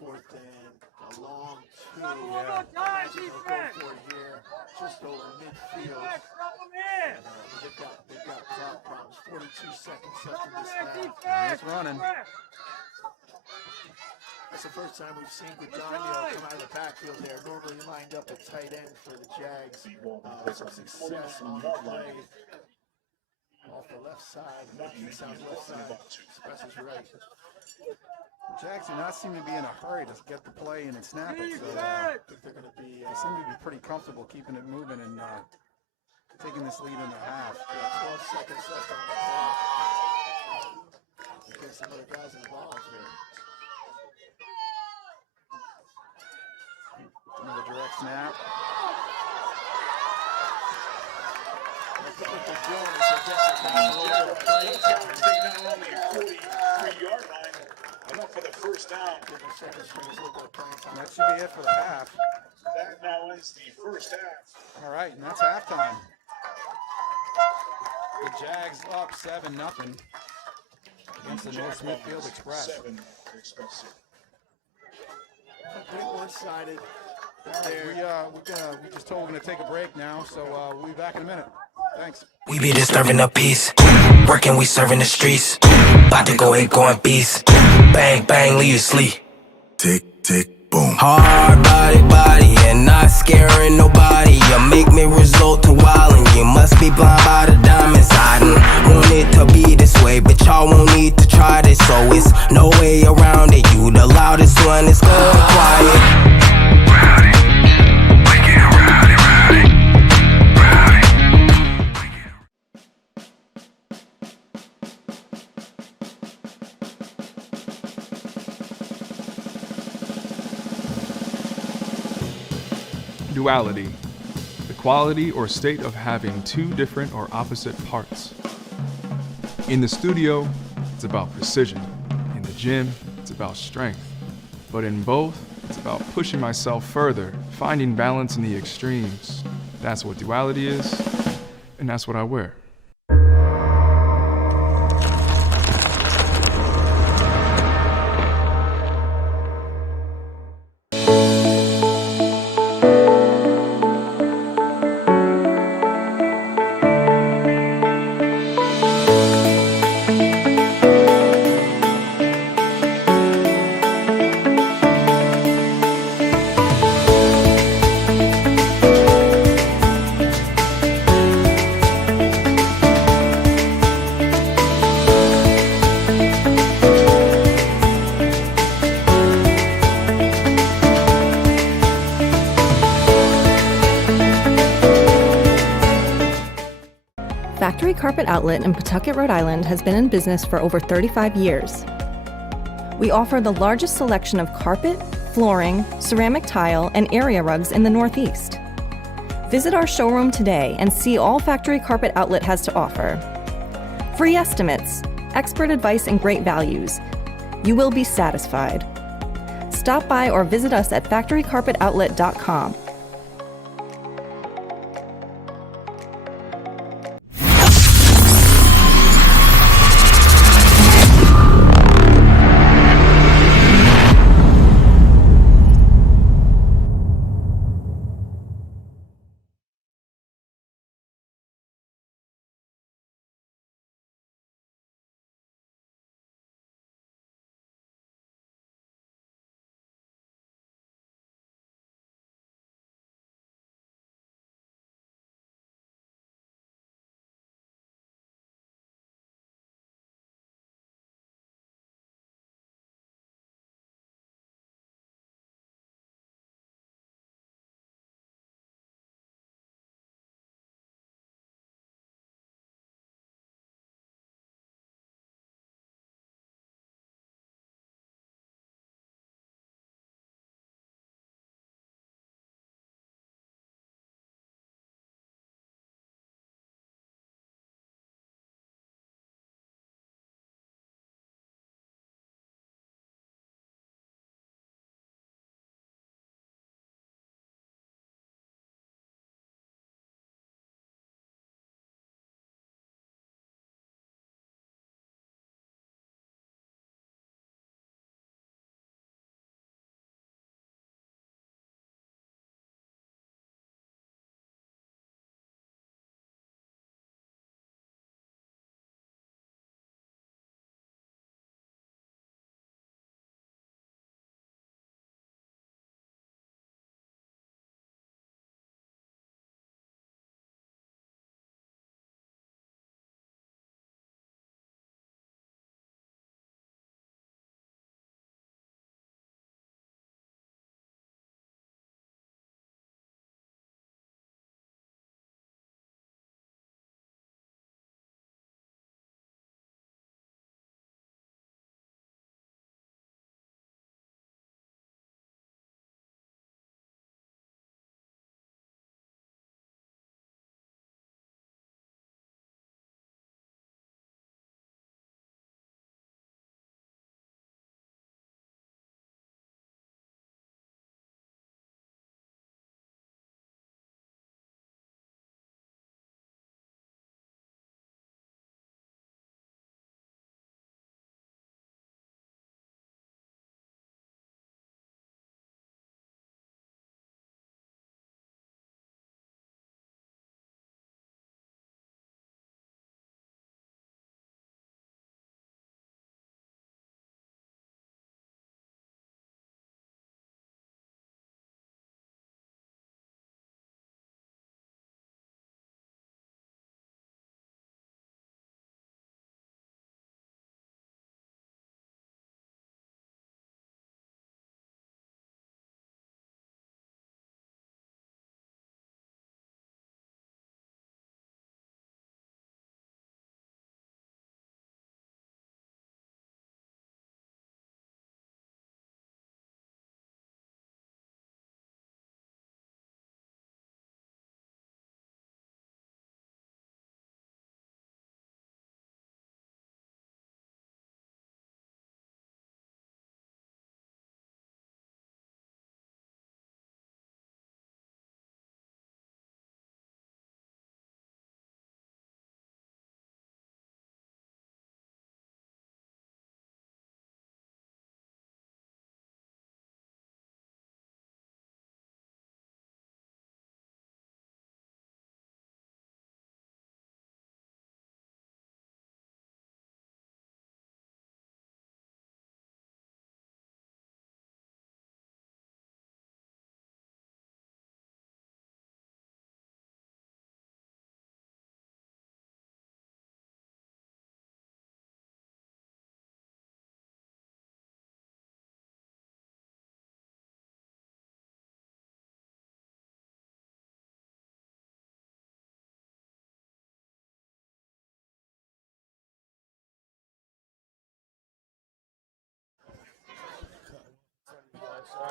4th and a long 2. Yeah. Imagine they'll go for it here, just over midfield. They've got clock problems. 42 seconds left in this half. It's running. That's the first time we've seen Guadagno come out of the backfield there. Normally lined up at tight end for the Jags. Some success on the play. Off the left side, Kingstown's left side. Xpress is right. Jags do not seem to be in a hurry to get the play in and snap it. So I think they're going to be. they seem to be pretty comfortable keeping it moving and taking this lead in the half. Yeah, 12 seconds left on the clock. Get some of the guys involved here. Another direct snap. I think what they're doing is they're getting the guys a little bit of playing time. Take not only a 43-yard line, enough for the first down. Give the second stringers a little bit of playing time. That should be it for the half. That now ends the first half. All right, and that's halftime. The Jags up 7-0 against the North Smithfield Xpress. 7 Express. Pretty one-sided. We just told we're gonna take a break now, so we'll be back in a minute. Thanks. We be disturbing the peace, working, we serving the streets. About to go 8 going beast. Bang, bang, leave you sleep. Tick, tick, boom. Hard body, and not scaring nobody. You make me resort to wildin'. You must be blind by the diamonds. I didn't want it to be this way, but y'all won't need to try this. So it's no way around it. You the loudest one, it's going quiet. Duality, the quality or state of having two different or opposite parts. In the studio, it's about precision. In the gym, it's about strength. But in both, it's about pushing myself further, finding balance in the extremes. That's what duality is, and that's what I wear. Factory Carpet Outlet in Pawtucket, Rhode Island has been in business for over 35 years. We offer the largest selection of carpet, flooring, ceramic tile, and area rugs in the Northeast. Visit our showroom today and see all Factory Carpet Outlet has to offer. Free estimates, expert advice, and great values. You will be satisfied. Stop by or visit us at factorycarpetoutlet.com.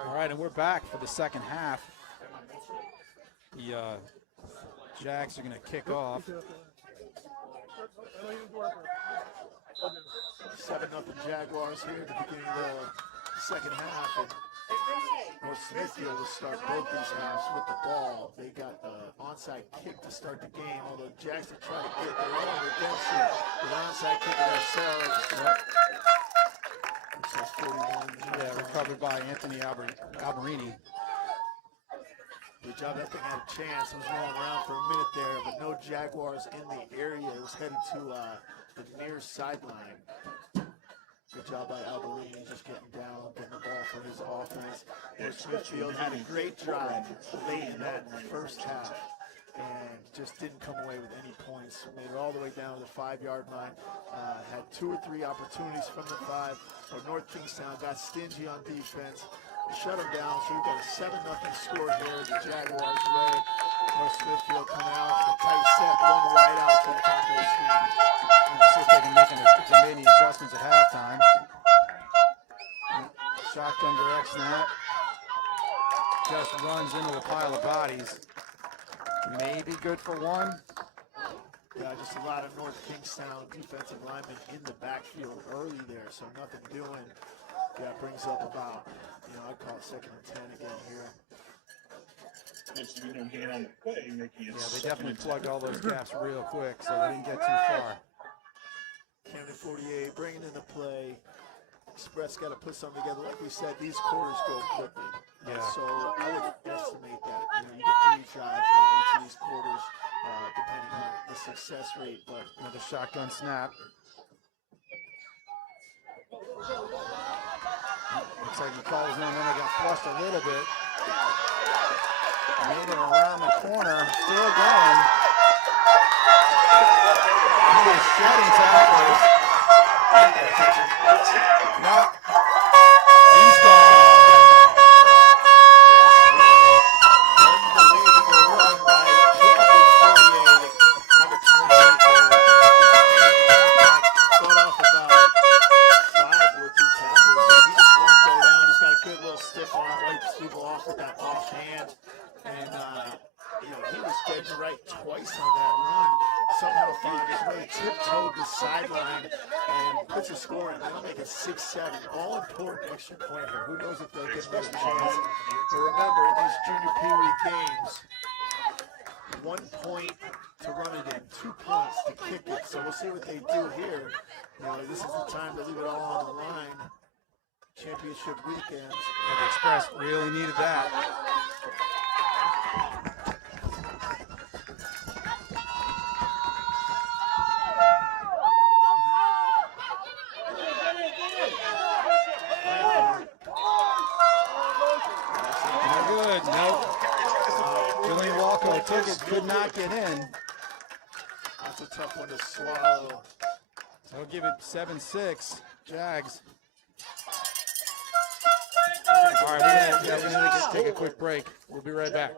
All right, and we're back for the second half. The Jags are going to kick off. 7-0 Jaguars here at the beginning of the second half. And North Smithfield will start both these halves with the ball. They got the onside kick to start the game, although Jags are trying to get their own redemption with an onside kick of themselves. Looks like 41. Yeah, recovered by Anthony Alberini. Good job. That thing had a chance. It was rolling around for a minute there, but no Jaguars in the area. It was headed to the near sideline. Good job by Alberini, just getting down, getting the ball for his offense. Smithfield had a great drive late in that first half and just didn't come away with any points. Made it all the way down to the 5-yard line. Had 2 or 3 opportunities from the 5. But North Kingstown got stingy on defense. Shut them down, so we've got a 7-0 score here, the Jaguars way. North Smithfield coming out in a tight set, one wide out to the top of the screen. See if they can make any adjustments at halftime. Shotgun direct snap. Just runs into a pile of bodies. Maybe good for 1. Yeah, just a lot of North Kingstown defensive linemen in the backfield early there, so nothing doing. That brings up about, I'd call it 2nd and 10 again here. There's no gain on the play, making it. Yeah, they definitely plugged all those gaps real quick, so they didn't get too far. Camden 48 bringing in the play. Xpress got to put something together. Like we said, these quarters go quickly. Yeah. So I would estimate that you get 3 drives out of each of these quarters, depending on the success rate. But Another shotgun snap. Looks like he calls his name in. They got flushed a little bit. Made it around the corner. Still going. He is shedding tackles. No. He's gone. Unbelievable run by Camden 48. Number 28 there. Got off about 5 would-be tackles. He just won't go down. He's got a good little stiff arm. Wipes people off with that offhand. And, he was dead to right twice on that run. Somehow found his way, tiptoed the sideline, and puts a score in. That'll make it 6-7. All important extra point here. Who knows if they'll get another chance. But remember, in these junior Peewee games, 1 point to run it in, 2 points to kick it. So we'll see what they do here. This is the time to leave it all on the line. Championship weekend. And the Express really needed that. Took it, could not get in. That's a tough one to swallow. So I'll give it 7-6, Jags. All right, we're gonna take a quick break. We'll be right back.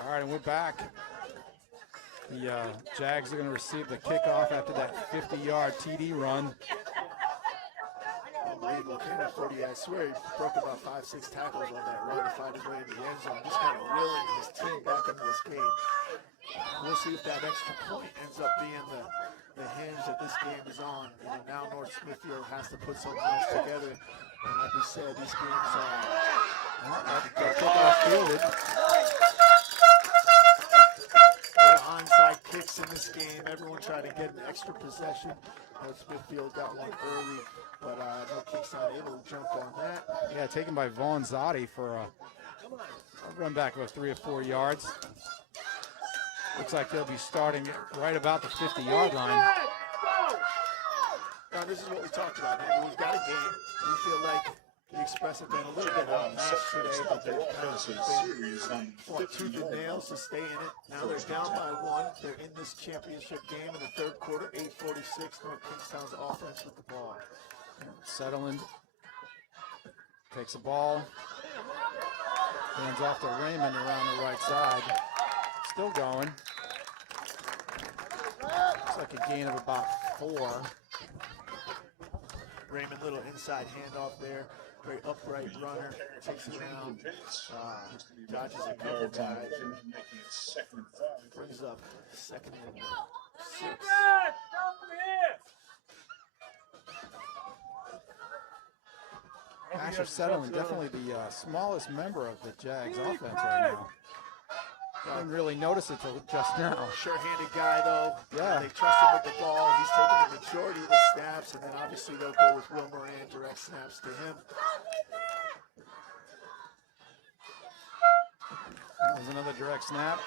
All right, and we're back. The Jags are going to receive the kickoff after that 50-yard TD run. Unbelievable. Camden 40, I swear he broke about 5-6 tackles on that run to find his way in the end zone. Just kind of reeling his team back into this game. We'll see if that extra point ends up being the hinge that this game is on. Now North Smithfield has to put something else together. And like we said, these games Kickoff fielded. onside kicks in this game. Everyone tried to get an extra possession. Smithfield got one early, but no Kingstown able to jump on that. Yeah, taken by Vaughn Zotti for a run back of 3 or 4 yards. Looks like they'll be starting right about the 50-yard line. Now, this is what we talked about. We've got a game. We feel like The Express have been a little bit outmatched today, but they've kind of been fought tooth and nails to stay in it. Now they're down by 1. They're in this championship game in the third quarter, 8:46. North Kingstown's offense with the ball. Sutherland takes the ball, hands off to Raymond around the right side. Still going. Looks like a gain of about 4. Raymond, little inside handoff there. Very upright runner. Takes it around. Dodges a couple times. Brings up 2nd and 6. Asher Sutherland, definitely the smallest member of the Jags offense right now. Didn't really notice it till just now. Sure-handed guy, though. Yeah. They trust him with the ball. He's taking the majority of the snaps, and then obviously they'll go with Will Moran, direct snaps to him. There's another direct snap.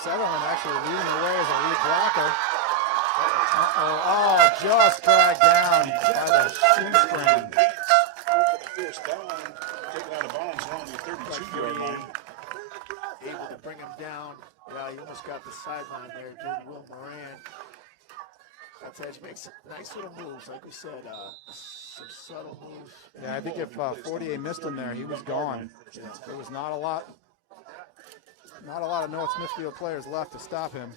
Sutherland actually leading the way as a lead blocker. Oh, just dragged down by the shoestring. First down, taken out of bounds around the 32-yard line. Able to bring him down. Yeah, he almost got the sideline there, did Will Moran. That's edge makes nice little moves, like we said, some subtle moves. Yeah, I think if Fortier missed him there, he was gone. There was not a lot of North Smithfield players left to stop him.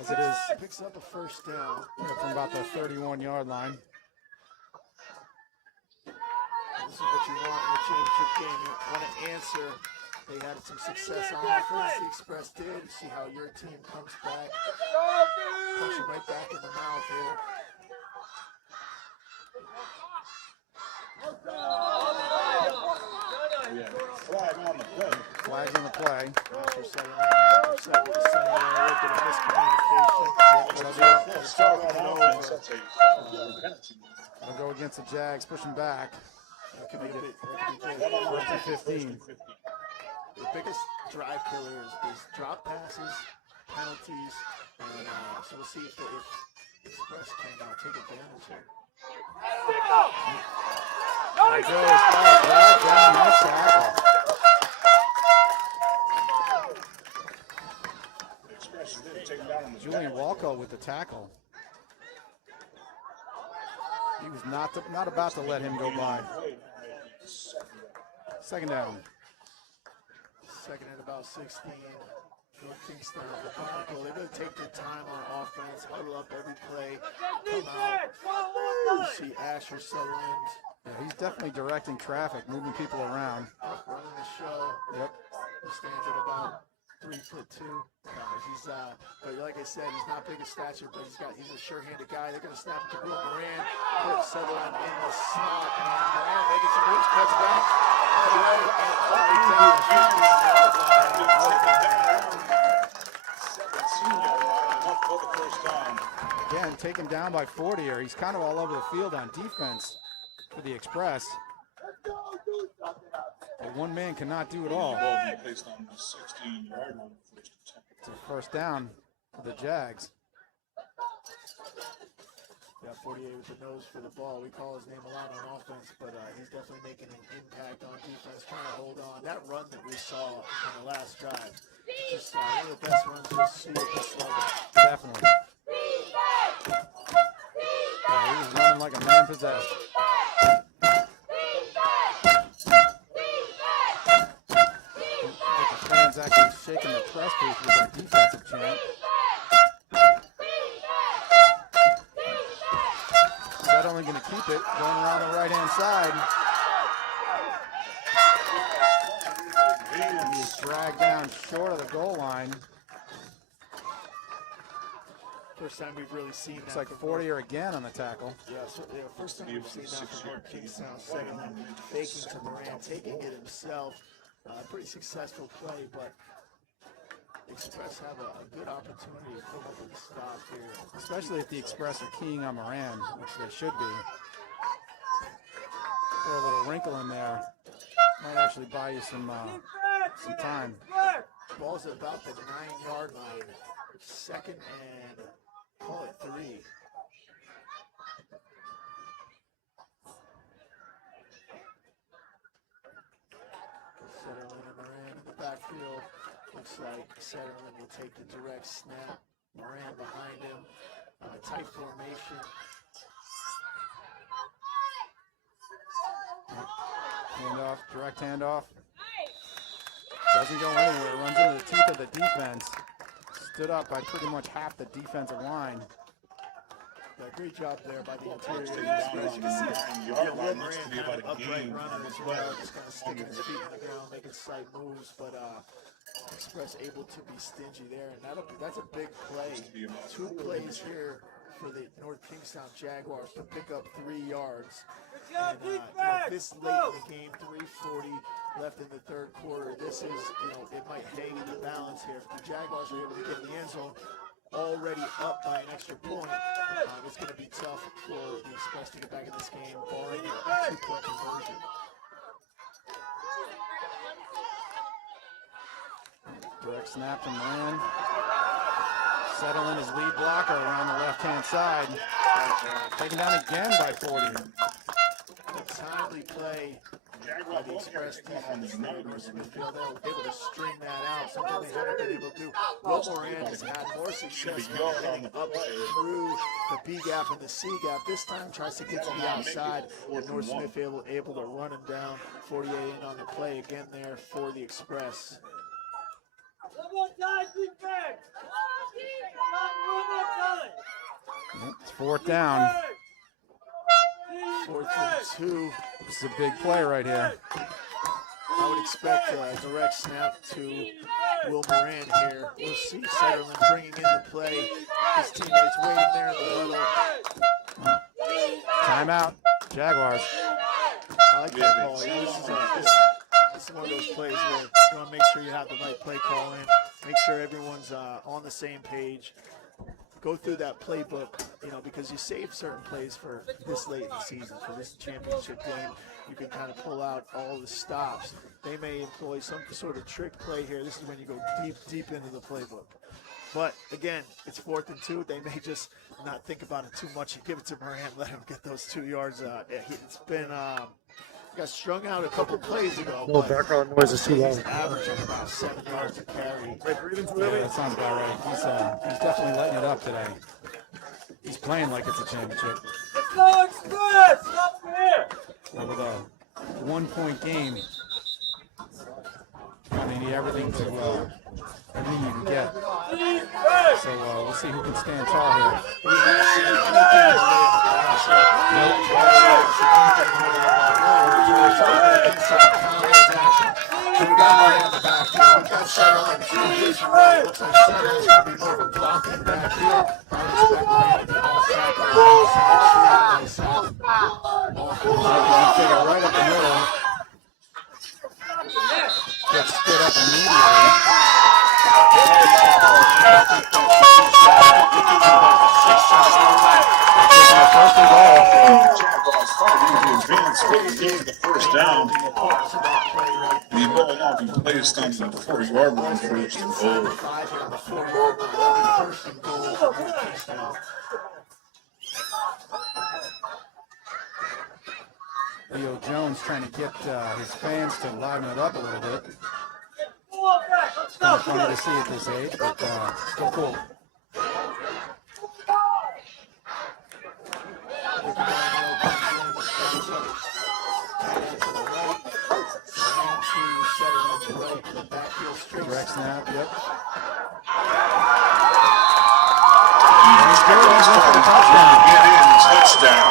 As it is, Picks up a first down. from about the 31-yard line. This is what you want in a championship game. You want to answer. They had some success on offense. The Express did. You see how your team comes back. Punch him right back in the mouth here. Yeah, flag on the play. Flags on the play. After Sutherland upset with the center, a little bit of miscommunication. Start on offense, that's a penalty. They'll go against the Jags, pushing back. That could be big. First and 15. The biggest drive killer is drop passes, penalties, and so we'll see if Express can take advantage here. There goes dragged down, nice tackle. Express did take him down on the Julian Walco with the tackle. He was not about to let him go by. 2nd down. 2nd and about 16. North Kingstown, the Chronicle, they really take their time on offense, huddle up every play, come out. You see Asher Sutherland. Yeah, he's definitely directing traffic, moving people around. Running the show. Yep. He stands at about 3'2". He's but like I said, he's not big of stature, but he's a sure-handed guy. They're gonna snap it to Will Moran, put Sutherland in the slot, and Moran making some moves, cuts back. Again, taken down by Fortier. He's kind of all over the field on defense for the Express. But one man cannot do it all. Placed on the 16-yard line. It's a first down for the Jags. Yeah, Fortier with the nose for the ball. We call his name a lot on offense, but he's definitely making an impact on defense, trying to hold on. That run that we saw in the last drive, just one of the best runs we'll see at this level. Definitely. Yeah, he was running like a man possessed. The fans actually shaking the press booth with a defensive chant. Not only going to keep it, going around the right-hand side. He's dragged down short of the goal line. First time we've really seen Looks that. like Fortier again on the tackle. Yeah, so, first time we've seen that from North Kingstown. Second, faking to Moran, taking it himself. Pretty successful play, but Express have a good opportunity to come up with a stop here. Especially if the Express are keying on Moran, which they should be. Throw a little wrinkle in there. Might actually buy you some time. Ball's at about the 9-yard line. 2nd and call it 3. Smithfield. Looks like Setterman will take the direct snap. Moran behind him. Tight formation. Handoff, direct handoff. Doesn't go anywhere, runs into the teeth of the defense. Stood up by pretty much half the defensive line. Yeah, great job there by the interior. Stay Express. down You can see on the 9 yard line. Will Looks to be Moran about a upright gain runner on as the well, play. just kind of sticking his feet in the ground, making slight moves, but Express able to be stingy there, and that's a big play. 2 plays here for the North Kingstown Jaguars to pick up 3 yards. And, this late in the game, 3:40 left in the third quarter. This is, it might hang in the balance here. If the Jaguars are able to get in the end zone, already up by an extra point, it's going to be tough for the Express to get back in this game, barring a 2-point conversion. Direct snap to Moran. Settling his lead blocker around the left-hand side. Taken down again by 40. A timely play by the Express defense. Smithfield, they were able to string that out, something they haven't been able to do. Will Moran has had more success getting up through the B gap and the C gap. This time tries to get to the outside. North Smithfield able to run him down. 48 in on the play again there for the Express. It's 4th down. 4th and 2. This is a big play right here. I would expect a direct snap to Will Moran here. We'll see Setterman bringing in the play. His teammates waiting there in the huddle. Timeout, Jaguars. I like that call. This is one of those plays where you want to make sure you have the right play call in. Make sure everyone's on the same page. Go through that playbook, because you save certain plays for this late in the season, for this championship game. You can kind of pull out all the stops. They may employ some sort of trick play here. This is when you go deep into the playbook. But again, it's 4th and 2. They may just not think about it too much and give it to Moran, let him get those 2 yards. It's been got strung out a couple plays ago. No background noise is too loud. He's averaging about 7 yards a carry. Yeah, that sounds about right. He's definitely lighting it up today. He's playing like it's a championship. Let's go Express! Up here! So with a 1-point game, you need everything you can get. So we'll see who can stand tall here. Right up the middle. Gets stood up immediately. First and goal. Jaguars fighting to advance with the first down. The ball now be placed on the 4-yard line, first and goal. Theo Jones trying to get his fans to liven it up a little bit. It's kind of funny to see at this age, but still cool. Direct snap, yep. He's good. He's in for the touchdown. Get in, touchdown.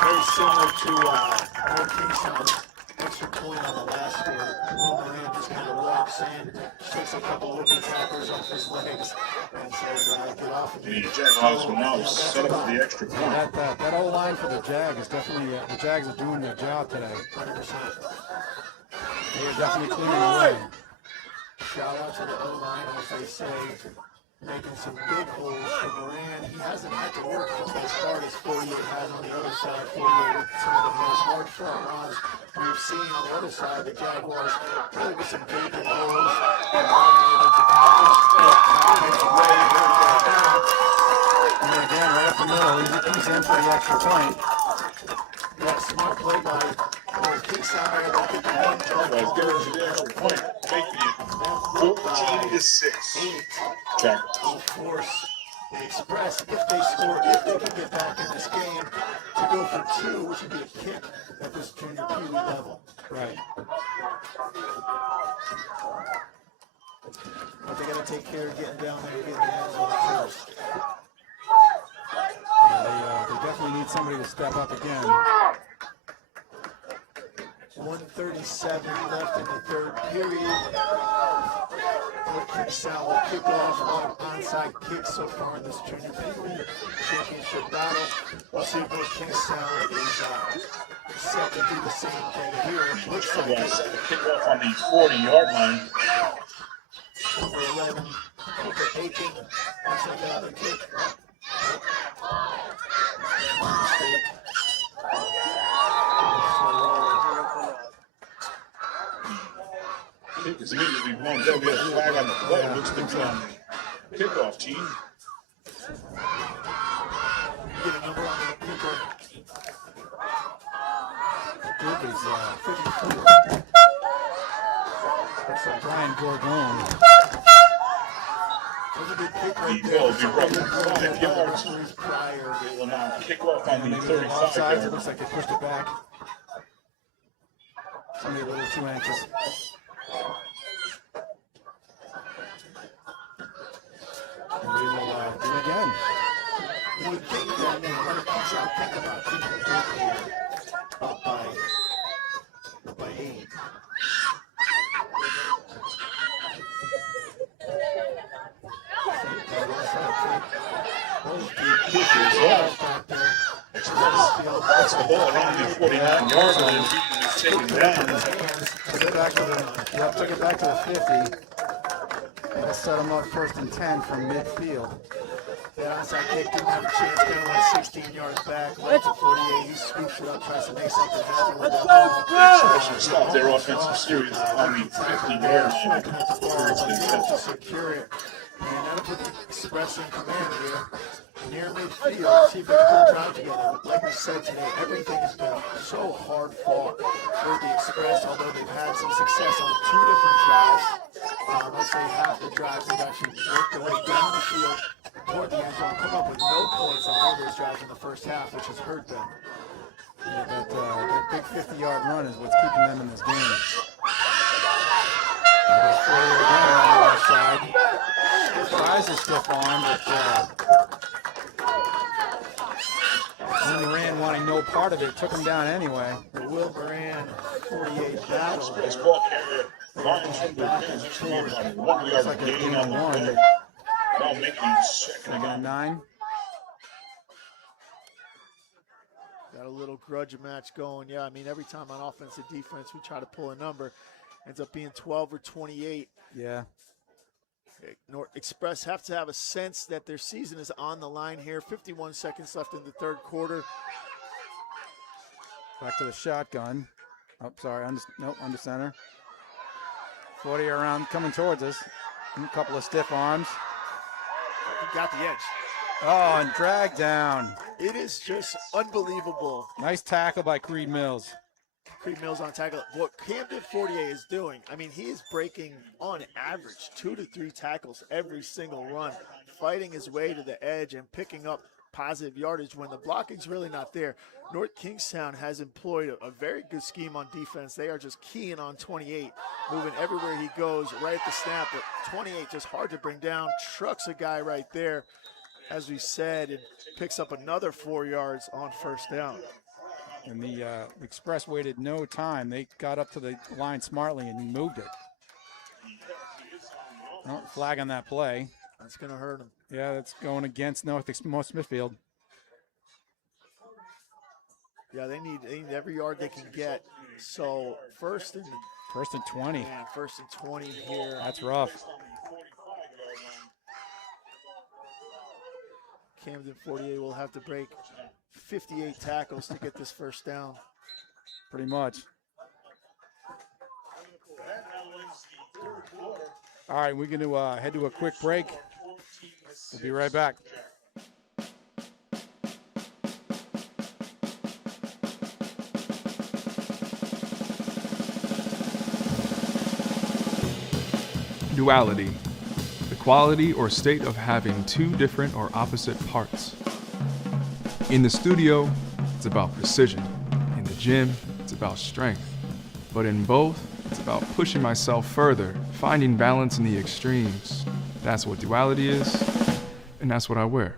Very similar to North Kingstown's extra point on the last score. Will Moran just kind of walks in, shakes a couple of tackers off his legs, and says, get off of me. The Jaguars will now set up the extra point. That old line for the Jag is definitely, the Jags are doing their job today. 100%. They are definitely clearing the way. Shout out to the O-line, as they say, making some big holes for Moran. He hasn't had to work as hard as 48 has on the other side. 48 with some of the most hard front runs we've seen on the other side. The Jaguars really with some big holes. And again, right up the middle, he's in for the extra point. Yeah, smart play by North Kingstown. Kingstown there. They'll get the one Jaguars get it to the extra point, making it 14-6. Jaguars. will force the Express, if they score, if they can get back in this game, to go for 2, which would be a kick at this junior Peewee level. Right. But they got to take care of getting down there and getting the end zone first. They definitely need somebody to step up again. 1:37 left in the third period. Kingstown will kick off on onside kicks so far in this junior Peewee championship battle. We'll see if Kingstown is set to do the same thing here. Looks like Jaguars set to kick off on the 40-yard line. number 11, Cooper Aiken. Looks like another kick. Mistake. Kick is immediately blown. They'll get a flag on the play. Looks to be on the kickoff team. Get a number on the kicker. Group is 54. That's Brian Gorgone. Was a good kick right The there. ball will be roughly 5 yards. Prior. They will now kick off on the Maybe they're offsides. It 35-yard looks like they pushed it back. Somebody a little too anxious. And we will do it again. You would think that when Hunter Kingstown think about keeping the game here up by 8. That's the ball around the 49-yard line. It's taken down. Took it back to the, took it back to the 50. That'll set them up 1st and 10 from midfield. That onside kick didn't have a chance. Kind of went 16 yards back. Went to 48. He scoops it up, tries to make something happen with that ball. They should stop their offensive series on the 50-yard line. To secure it. And that'll put the Express in command here. Near midfield, see if they can put a drive together. Like we said today, everything has been so hard fought for the Express, although they've had some success on 2 different drives. Let's say half the drives they've actually worked their way down the field toward the end zone, come up with no points on all those drives in the first half, which has hurt them. Yeah, that big 50-yard run is what's keeping them in this game. There's 40 again on the left side. Tries a stiff arm, but Moran wanting no part of it, took him down anyway. The Will Moran 48 battle. This ball carrier runs from the fence. It's about a 1-yard gain on the play. Now making second They got and 9. Got a little grudge match going. Yeah, I mean, every time on offense and defense we try to pull a number, ends up being 12 or 28. Yeah. Express have to have a sense that their season is on the line here. 51 seconds left in the third quarter. Back to the shotgun. Oh, sorry. Under center. 40 around, coming towards us. A couple of stiff arms. He got the edge. Oh, and drag down. It is just unbelievable. Nice tackle by Creed Mills. Creed Mills on tackle. What Camden 48 is doing, I mean, he is breaking on average 2 to 3 tackles every single run, fighting his way to the edge and picking up positive yardage when the blocking's really not there. North Kingstown has employed a very good scheme on defense. They are just keying on 28, moving everywhere he goes right at the snap, but 28 just hard to bring down, trucks a guy right there, as we said, and picks up another 4 yards on first down. And the Express waited no time. They got up to the line smartly and moved it. Oh, flag on that play. That's going to hurt him. Yeah, that's going against North Smithfield. Yeah, they need every yard they can get. So first and 20. Man, 1st and 20 here. That's rough. Camden 48 will have to break 58 tackles to get this first down. Pretty much. All right, we're going to head to a quick break. We'll be right back. Duality. The quality or state of having two different or opposite parts. In the studio, it's about precision. In the gym, it's about strength. But in both, it's about pushing myself further, finding balance in the extremes. That's what duality is, and that's what I wear.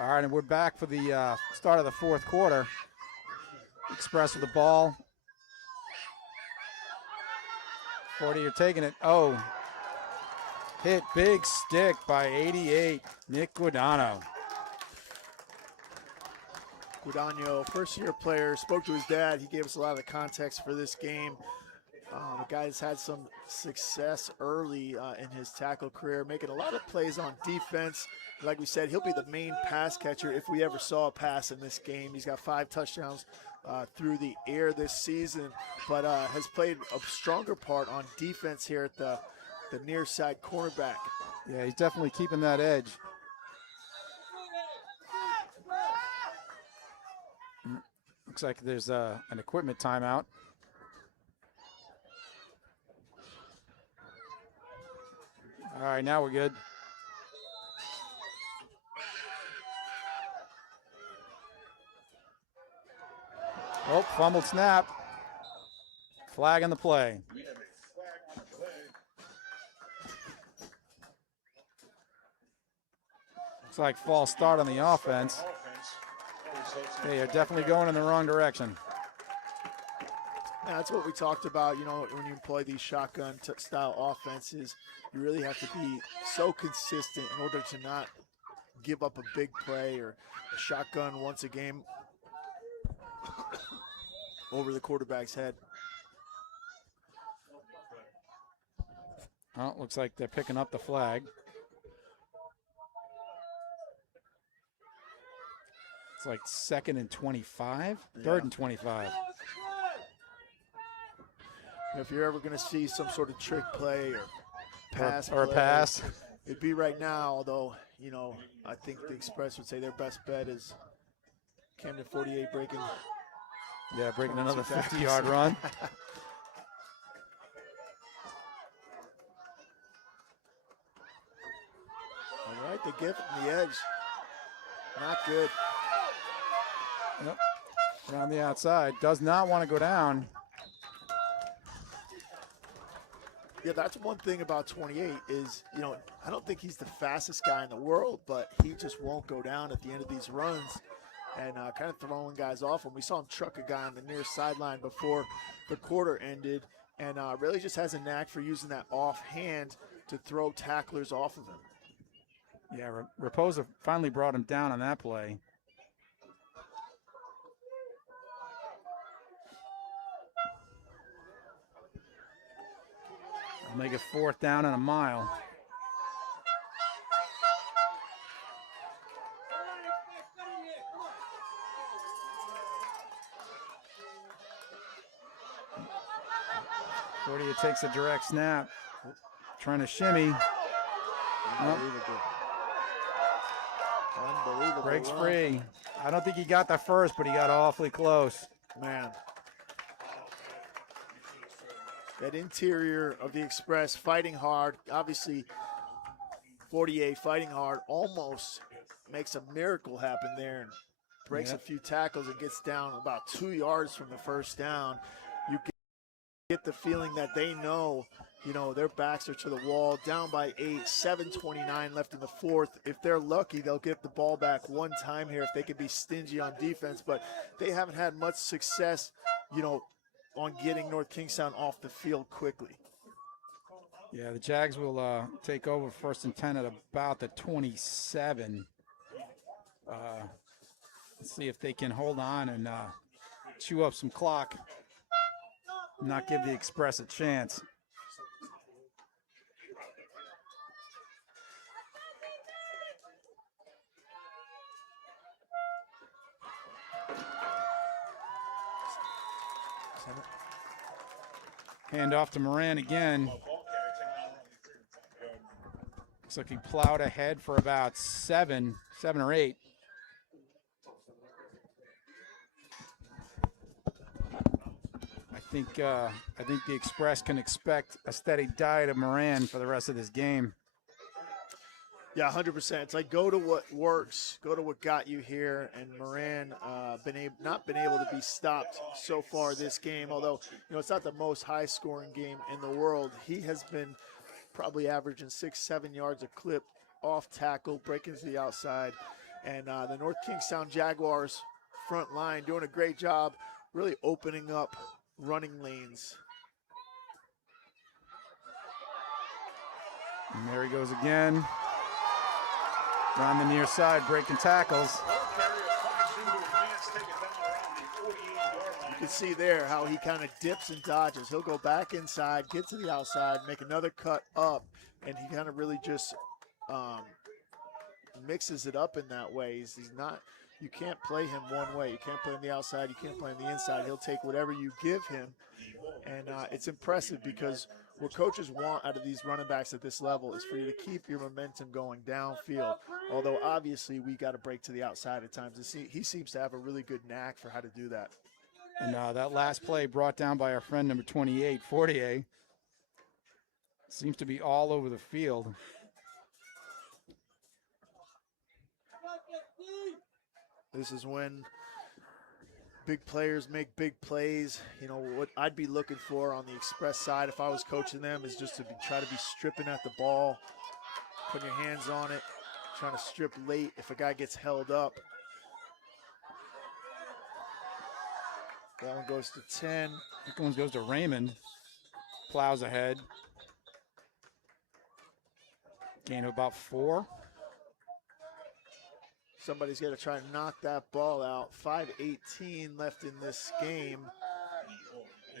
All right, and we're back for the start of the fourth quarter. Xpress with the ball. 40 are taking it. Oh, hit big stick by 88, Nick Guadagno. Guadagno, first-year player, spoke to his dad. He gave us a lot of the context for this game. The guy's had some success early in his tackle career, making a lot of plays on defense. Like we said, he'll be the main pass catcher if we ever saw a pass in this game. He's got 5 touchdowns through the air this season, but has played a stronger part on defense here at the near side cornerback. Yeah, he's definitely keeping that edge. Looks like there's an equipment timeout. All right, now we're good. Oh, fumbled snap. Flag on the play. Looks like false start on the offense. They are definitely going in the wrong direction. Yeah, that's what we talked about, you know, when you employ these shotgun style offenses, you really have to be so consistent in order to not give up a big play or a shotgun once a game over the quarterback's head. Oh, looks like they're picking up the flag. It's like 2nd and 25, 3rd and 25. If you're ever going to see some sort of trick play or pass or a pass, it'd be right now, although, you know, I think the Xpress would say their best bet is Camden 48 breaking. Yeah, breaking another 50-yard run. All right, they give it the edge. Not good. Yep. Around the outside. Does not want to go down. Yeah, that's one thing about 28 is, you know, I don't think he's the fastest guy in the world, but he just won't go down at the end of these runs and kind of throwing guys off. And we saw him truck a guy on the near sideline before the quarter ended, and really just has a knack for using that offhand to throw tacklers off of him. Yeah, Raposa finally brought him down on that play. I'll make it 4th down and a mile. Forty takes a direct snap, trying to shimmy. Unbelievable. Unbelievable. Breaks run. free. I don't think he got the first, but he got awfully close. Man. That interior of the Xpress fighting hard. Obviously, 48 fighting hard almost makes a miracle happen there and breaks a few tackles and gets down about 2 yards from the first down. You get the feeling that they know, you know, their backs are to the wall, down by 8, 7:29 left in the fourth. If they're lucky, they'll get the ball back one time here if they can be stingy on defense, but they haven't had much success, you know, on getting North Kingstown off the field quickly. Yeah, the Jags will take over 1st and 10 at about the 27. Let's see if they can hold on and chew up some clock, not give the Express a chance. Hand off to Moran again. Looks like he plowed ahead for about seven or eight. I think the Express can expect a steady diet of Moran for the rest of this game. Yeah, 100%. It's like go to what works, go to what got you here. And Moran not been able to be stopped so far this game. Although it's not the most high-scoring game in the world. He has been probably averaging 6-7 yards a clip off tackle, breaking to the outside. And the North Kingstown Jaguars front line doing a great job, really opening up running lanes. And there he goes again. Around the near side, breaking tackles. You can see there how he kind of dips and dodges. He'll go back inside, get to the outside, make another cut up, and he kind of really just mixes it up in that way. He's not, you can't play him one way. You can't play him the outside, you can't play him the inside. He'll take whatever you give him, and it's impressive because what coaches want out of these running backs at this level is for you to keep your momentum going downfield. Although obviously we got to break to the outside at times. He seems to have a really good knack for how to do that. And that last play brought down by our friend number 28, Fortier. Seems to be all over the field. This is when big players make big plays. What I'd be looking for on the Express side if I was coaching them is just to try to be stripping at the ball, putting your hands on it, trying to strip late if a guy gets held up. That one goes to 10. That one goes to Raymond. Plows ahead. Gain of about 4. Somebody's got to try and knock that ball out. 5:18 left in this game.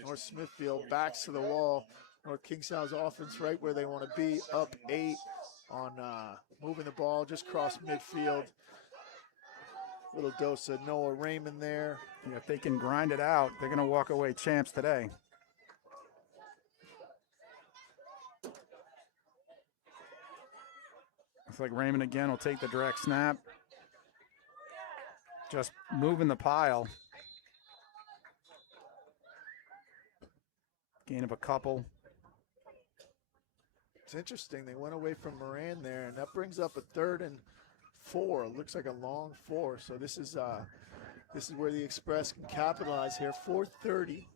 North Smithfield backs to the wall. North Kingstown's offense right where they want to be, up 8 on moving the ball just cross midfield. Little dose of Noah Raymond there. If they can grind it out, they're going to walk away champs today. Looks like Raymond again will take the direct snap. Just moving the pile. Gain of a couple. It's interesting. They went away from Moran there, and that brings up a 3rd and 4. It looks like a long 4. So this is where the Express can capitalize here. 4:30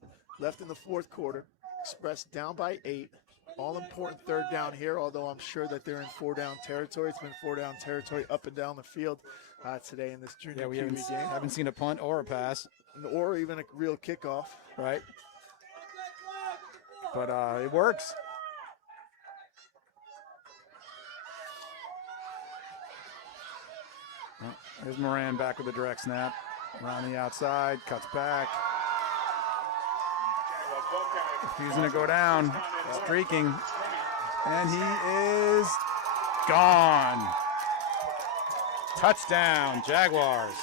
left in the 4th quarter. Express down by 8. All important 3rd down here, although I'm sure that they're in 4-down territory. It's been 4-down territory up and down the field today in this junior we Peewee game. haven't seen a punt or a pass. Or even a real kickoff. Right. But it works. Well, there's Moran back with the direct snap. Around the outside, cuts back. Refusing to go down, streaking, and he is gone. Touchdown, Jaguars.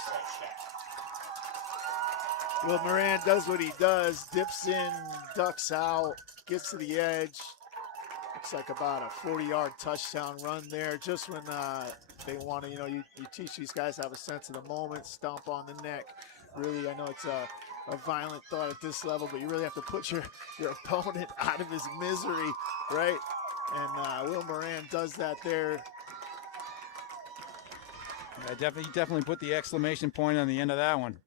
Well, Moran does what he does, dips in, ducks out, gets to the edge. Looks like about a 40-yard touchdown run there. Just when they want to, you teach these guys to have a sense of the moment, stomp on the neck. Really, I know it's a violent thought at this level, but you really have to put your opponent out of his misery, right? And Will Moran does that there. He definitely put the exclamation point on the end of that one.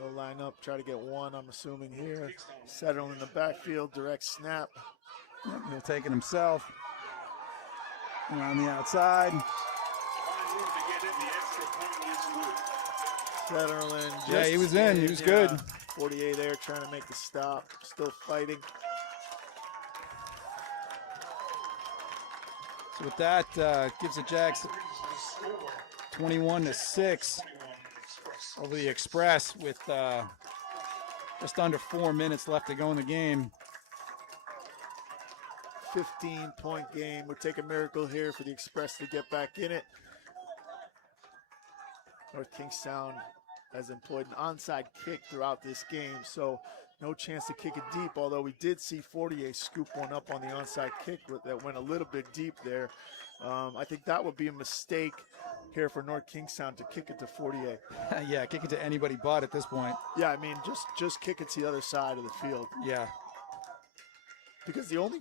They'll line up, try to get one, I'm assuming here. Settle in the backfield, direct snap. He'll take it himself. Around the outside. Sutherland. Yeah, he was in. He was good. 48 there, trying to make the stop. Still fighting. So with that, gives the Jags 21-6 over the Express with just under 4 minutes left to go in the game. 15-point game. Would take a miracle here for the Express to get back in it. North Kingstown has employed an onside kick throughout this game, so no chance to kick it deep, although we did see Fortier scoop one up on the onside kick that went a little bit deep there. I think that would be a mistake here for North Kingstown to kick it to Fortier. Yeah, kick it to anybody but at this point. Yeah, I mean, just kick it to the other side of the field. Yeah. Because the only,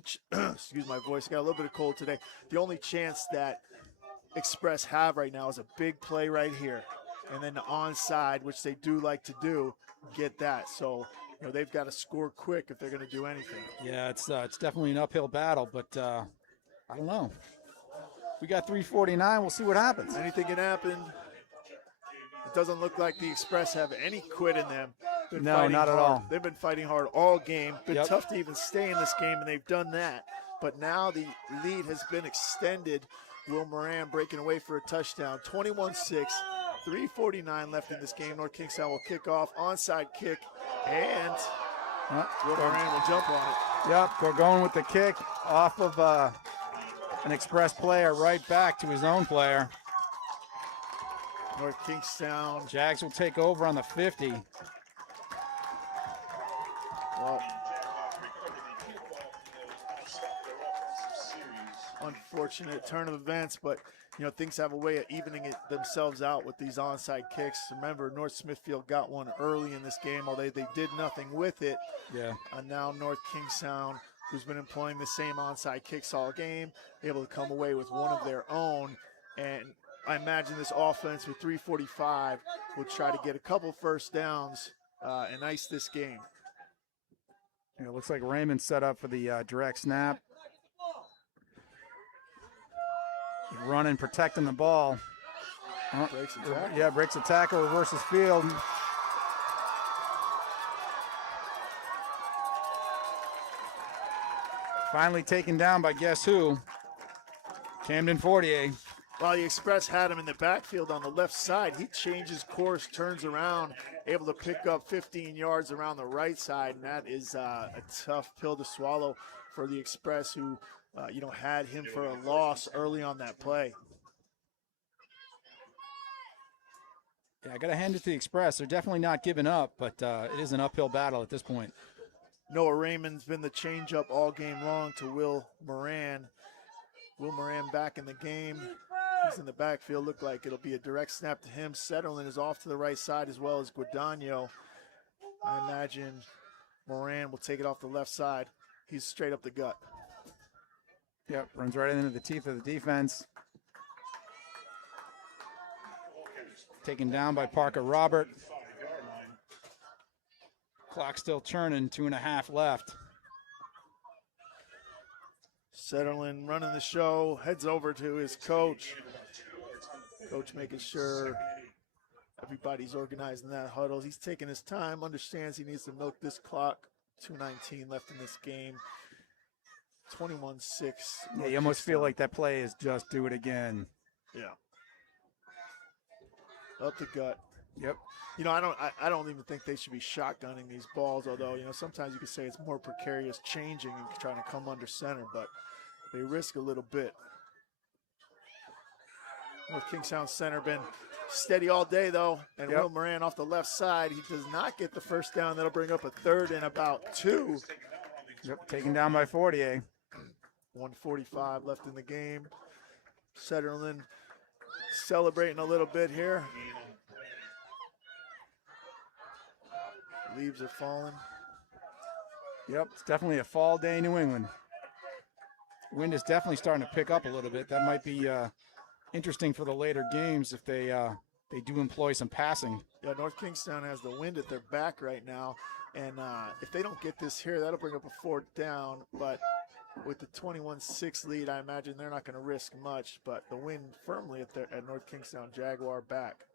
excuse my voice, got a little bit of cold today. The only chance that Express have right now is a big play right here. And then the onside, which they do like to do, get that. So, you know, they've got to score quick if they're going to do anything. Yeah, it's definitely an uphill battle, but I don't know. We got 3:49. We'll see what happens. Anything can happen. It doesn't look like the Express have any quit in them. No, not at all. They've been fighting hard all game. Been Yep. tough to even stay in this game, and they've done that. But now the lead has been extended. Will Moran breaking away for a touchdown. 21-6, 3:49 left in this game. North Kingstown will kick off. Onside kick, and Will Moran will jump on it. Yep, we're going with the kick off of an Express player right back to his own player. North Kingstown. Jags will take over on the 50. Well, unfortunate turn of events, but you know, things have a way of evening it themselves out with these onside kicks. Remember, North Smithfield got one early in this game, although they did nothing with it. Yeah. And now North Kingstown, who's been employing the same onside kicks all game, able to come away with one of their own. And I imagine this offense with 3:45 will try to get a couple first downs and ice this game. Yeah, it looks like Raymond set up for the direct snap. Running, protecting the ball. Breaks the tackle. Yeah, breaks the tackle, reverses field. Finally taken down by guess who? Camden Fortier. While the Express had him in the backfield on the left side, he changes course, turns around, able to pick up 15 yards around the right side, and that is a tough pill to swallow for the Express, who had him for a loss early on that play. Yeah, I got to hand it to the Express. They're definitely not giving up, but it is an uphill battle at this point. Noah Raymond's been the change-up all game long to Will Moran. Will Moran back in the game. He's in the backfield. Look like it'll be a direct snap to him. Setterlin is off to the right side as well as Guadagno. I imagine Moran will take it off the left side. He's straight up the gut. Yep, runs right into the teeth of the defense. Taken down by Parker Robert. Clock still turning, 2.5 left. Setterlin running the show, heads over to his coach. Coach making sure everybody's organized in that huddle. He's taking his time, understands he needs to milk this clock. 2:19 left in this game. 21-6. Yeah, you almost feel like that play is just do it again. Yeah. Up the gut. Yep. You know, I don't even think they should be shotgunning these balls, although, you know, sometimes you could say it's more precarious changing and trying to come under center, but they risk a little bit. North Kingstown center been steady all day, though, and Yep. Will Moran off the left side. He does not get the first down. That'll bring up a 3rd and about 2. Yep, taken down by Fortier. 1:45 left in the game. Setterlin celebrating a little bit here. Leaves are falling. Yep, it's definitely a fall day in New England. Wind is definitely starting to pick up a little bit. That might be interesting for the later games if they do employ some passing. Yeah, North Kingstown has the wind at their back right now, and if they don't get this here, that'll bring up a 4th down. But with the 21-6 lead, I imagine they're not going to risk much. But the wind firmly at North Kingstown Jaguar back.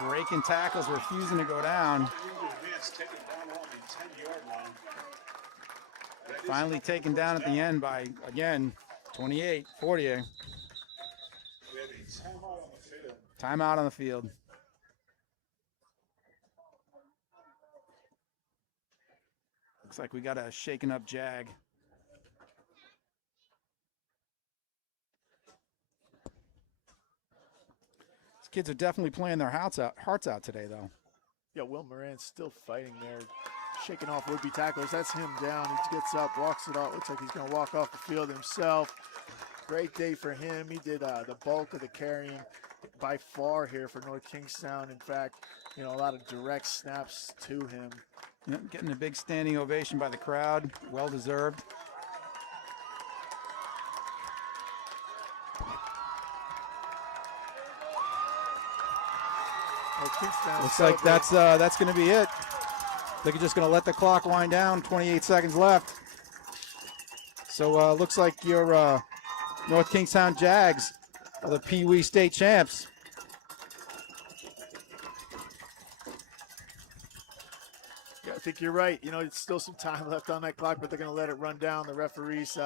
breaking tackles, refusing to go down. Finally taken down at the end by, again, 28, 40. Timeout on the field. Looks like we got a shaken up Jag. These kids are definitely playing their hearts out today, though. Yeah, Will Moran's still fighting there, shaking off would-be tacklers. That's him down. He gets up, walks it off. Looks like he's going to walk off the field himself. Great day for him. He did the bulk of the carrying by far here for North Kingstown. In fact, you know, a lot of direct snaps to him. Yep, getting a big standing ovation by the crowd. Well deserved. Looks like that's going to be it. They're just going to let the clock wind down. 28 seconds left. So looks like your North Kingstown Jags are the Peewee State champs. Yeah, I think you're right. You know, it's still some time left on that clock, but they're going to let it run down. The referees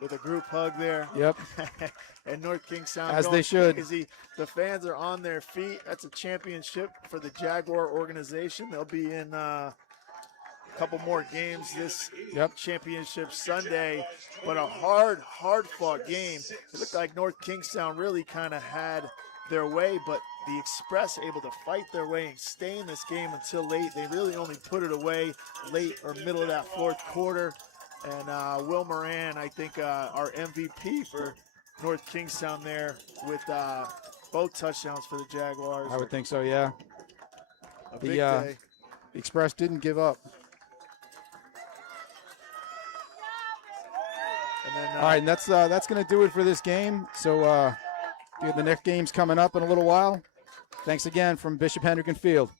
with a group hug there. Yep. And North Kingstown, as they should. Crazy. The fans are on their feet. That's a championship for the Jaguar organization. They'll be in a couple more games this championship Sunday, but a hard-fought game. It looked like North Kingstown really kind of had their way, but the Xpress able to fight their way and stay in this game until late. They really only put it away late or middle of that fourth quarter. And Will Moran, I think, our MVP for North Kingstown there with both touchdowns for the Jaguars. I would think so, yeah. A big day. The Xpress didn't give up. And then, all right, and that's going to do it for this game. So the next game's coming up in a little while. Thanks again from Bishop Hendrick and Field.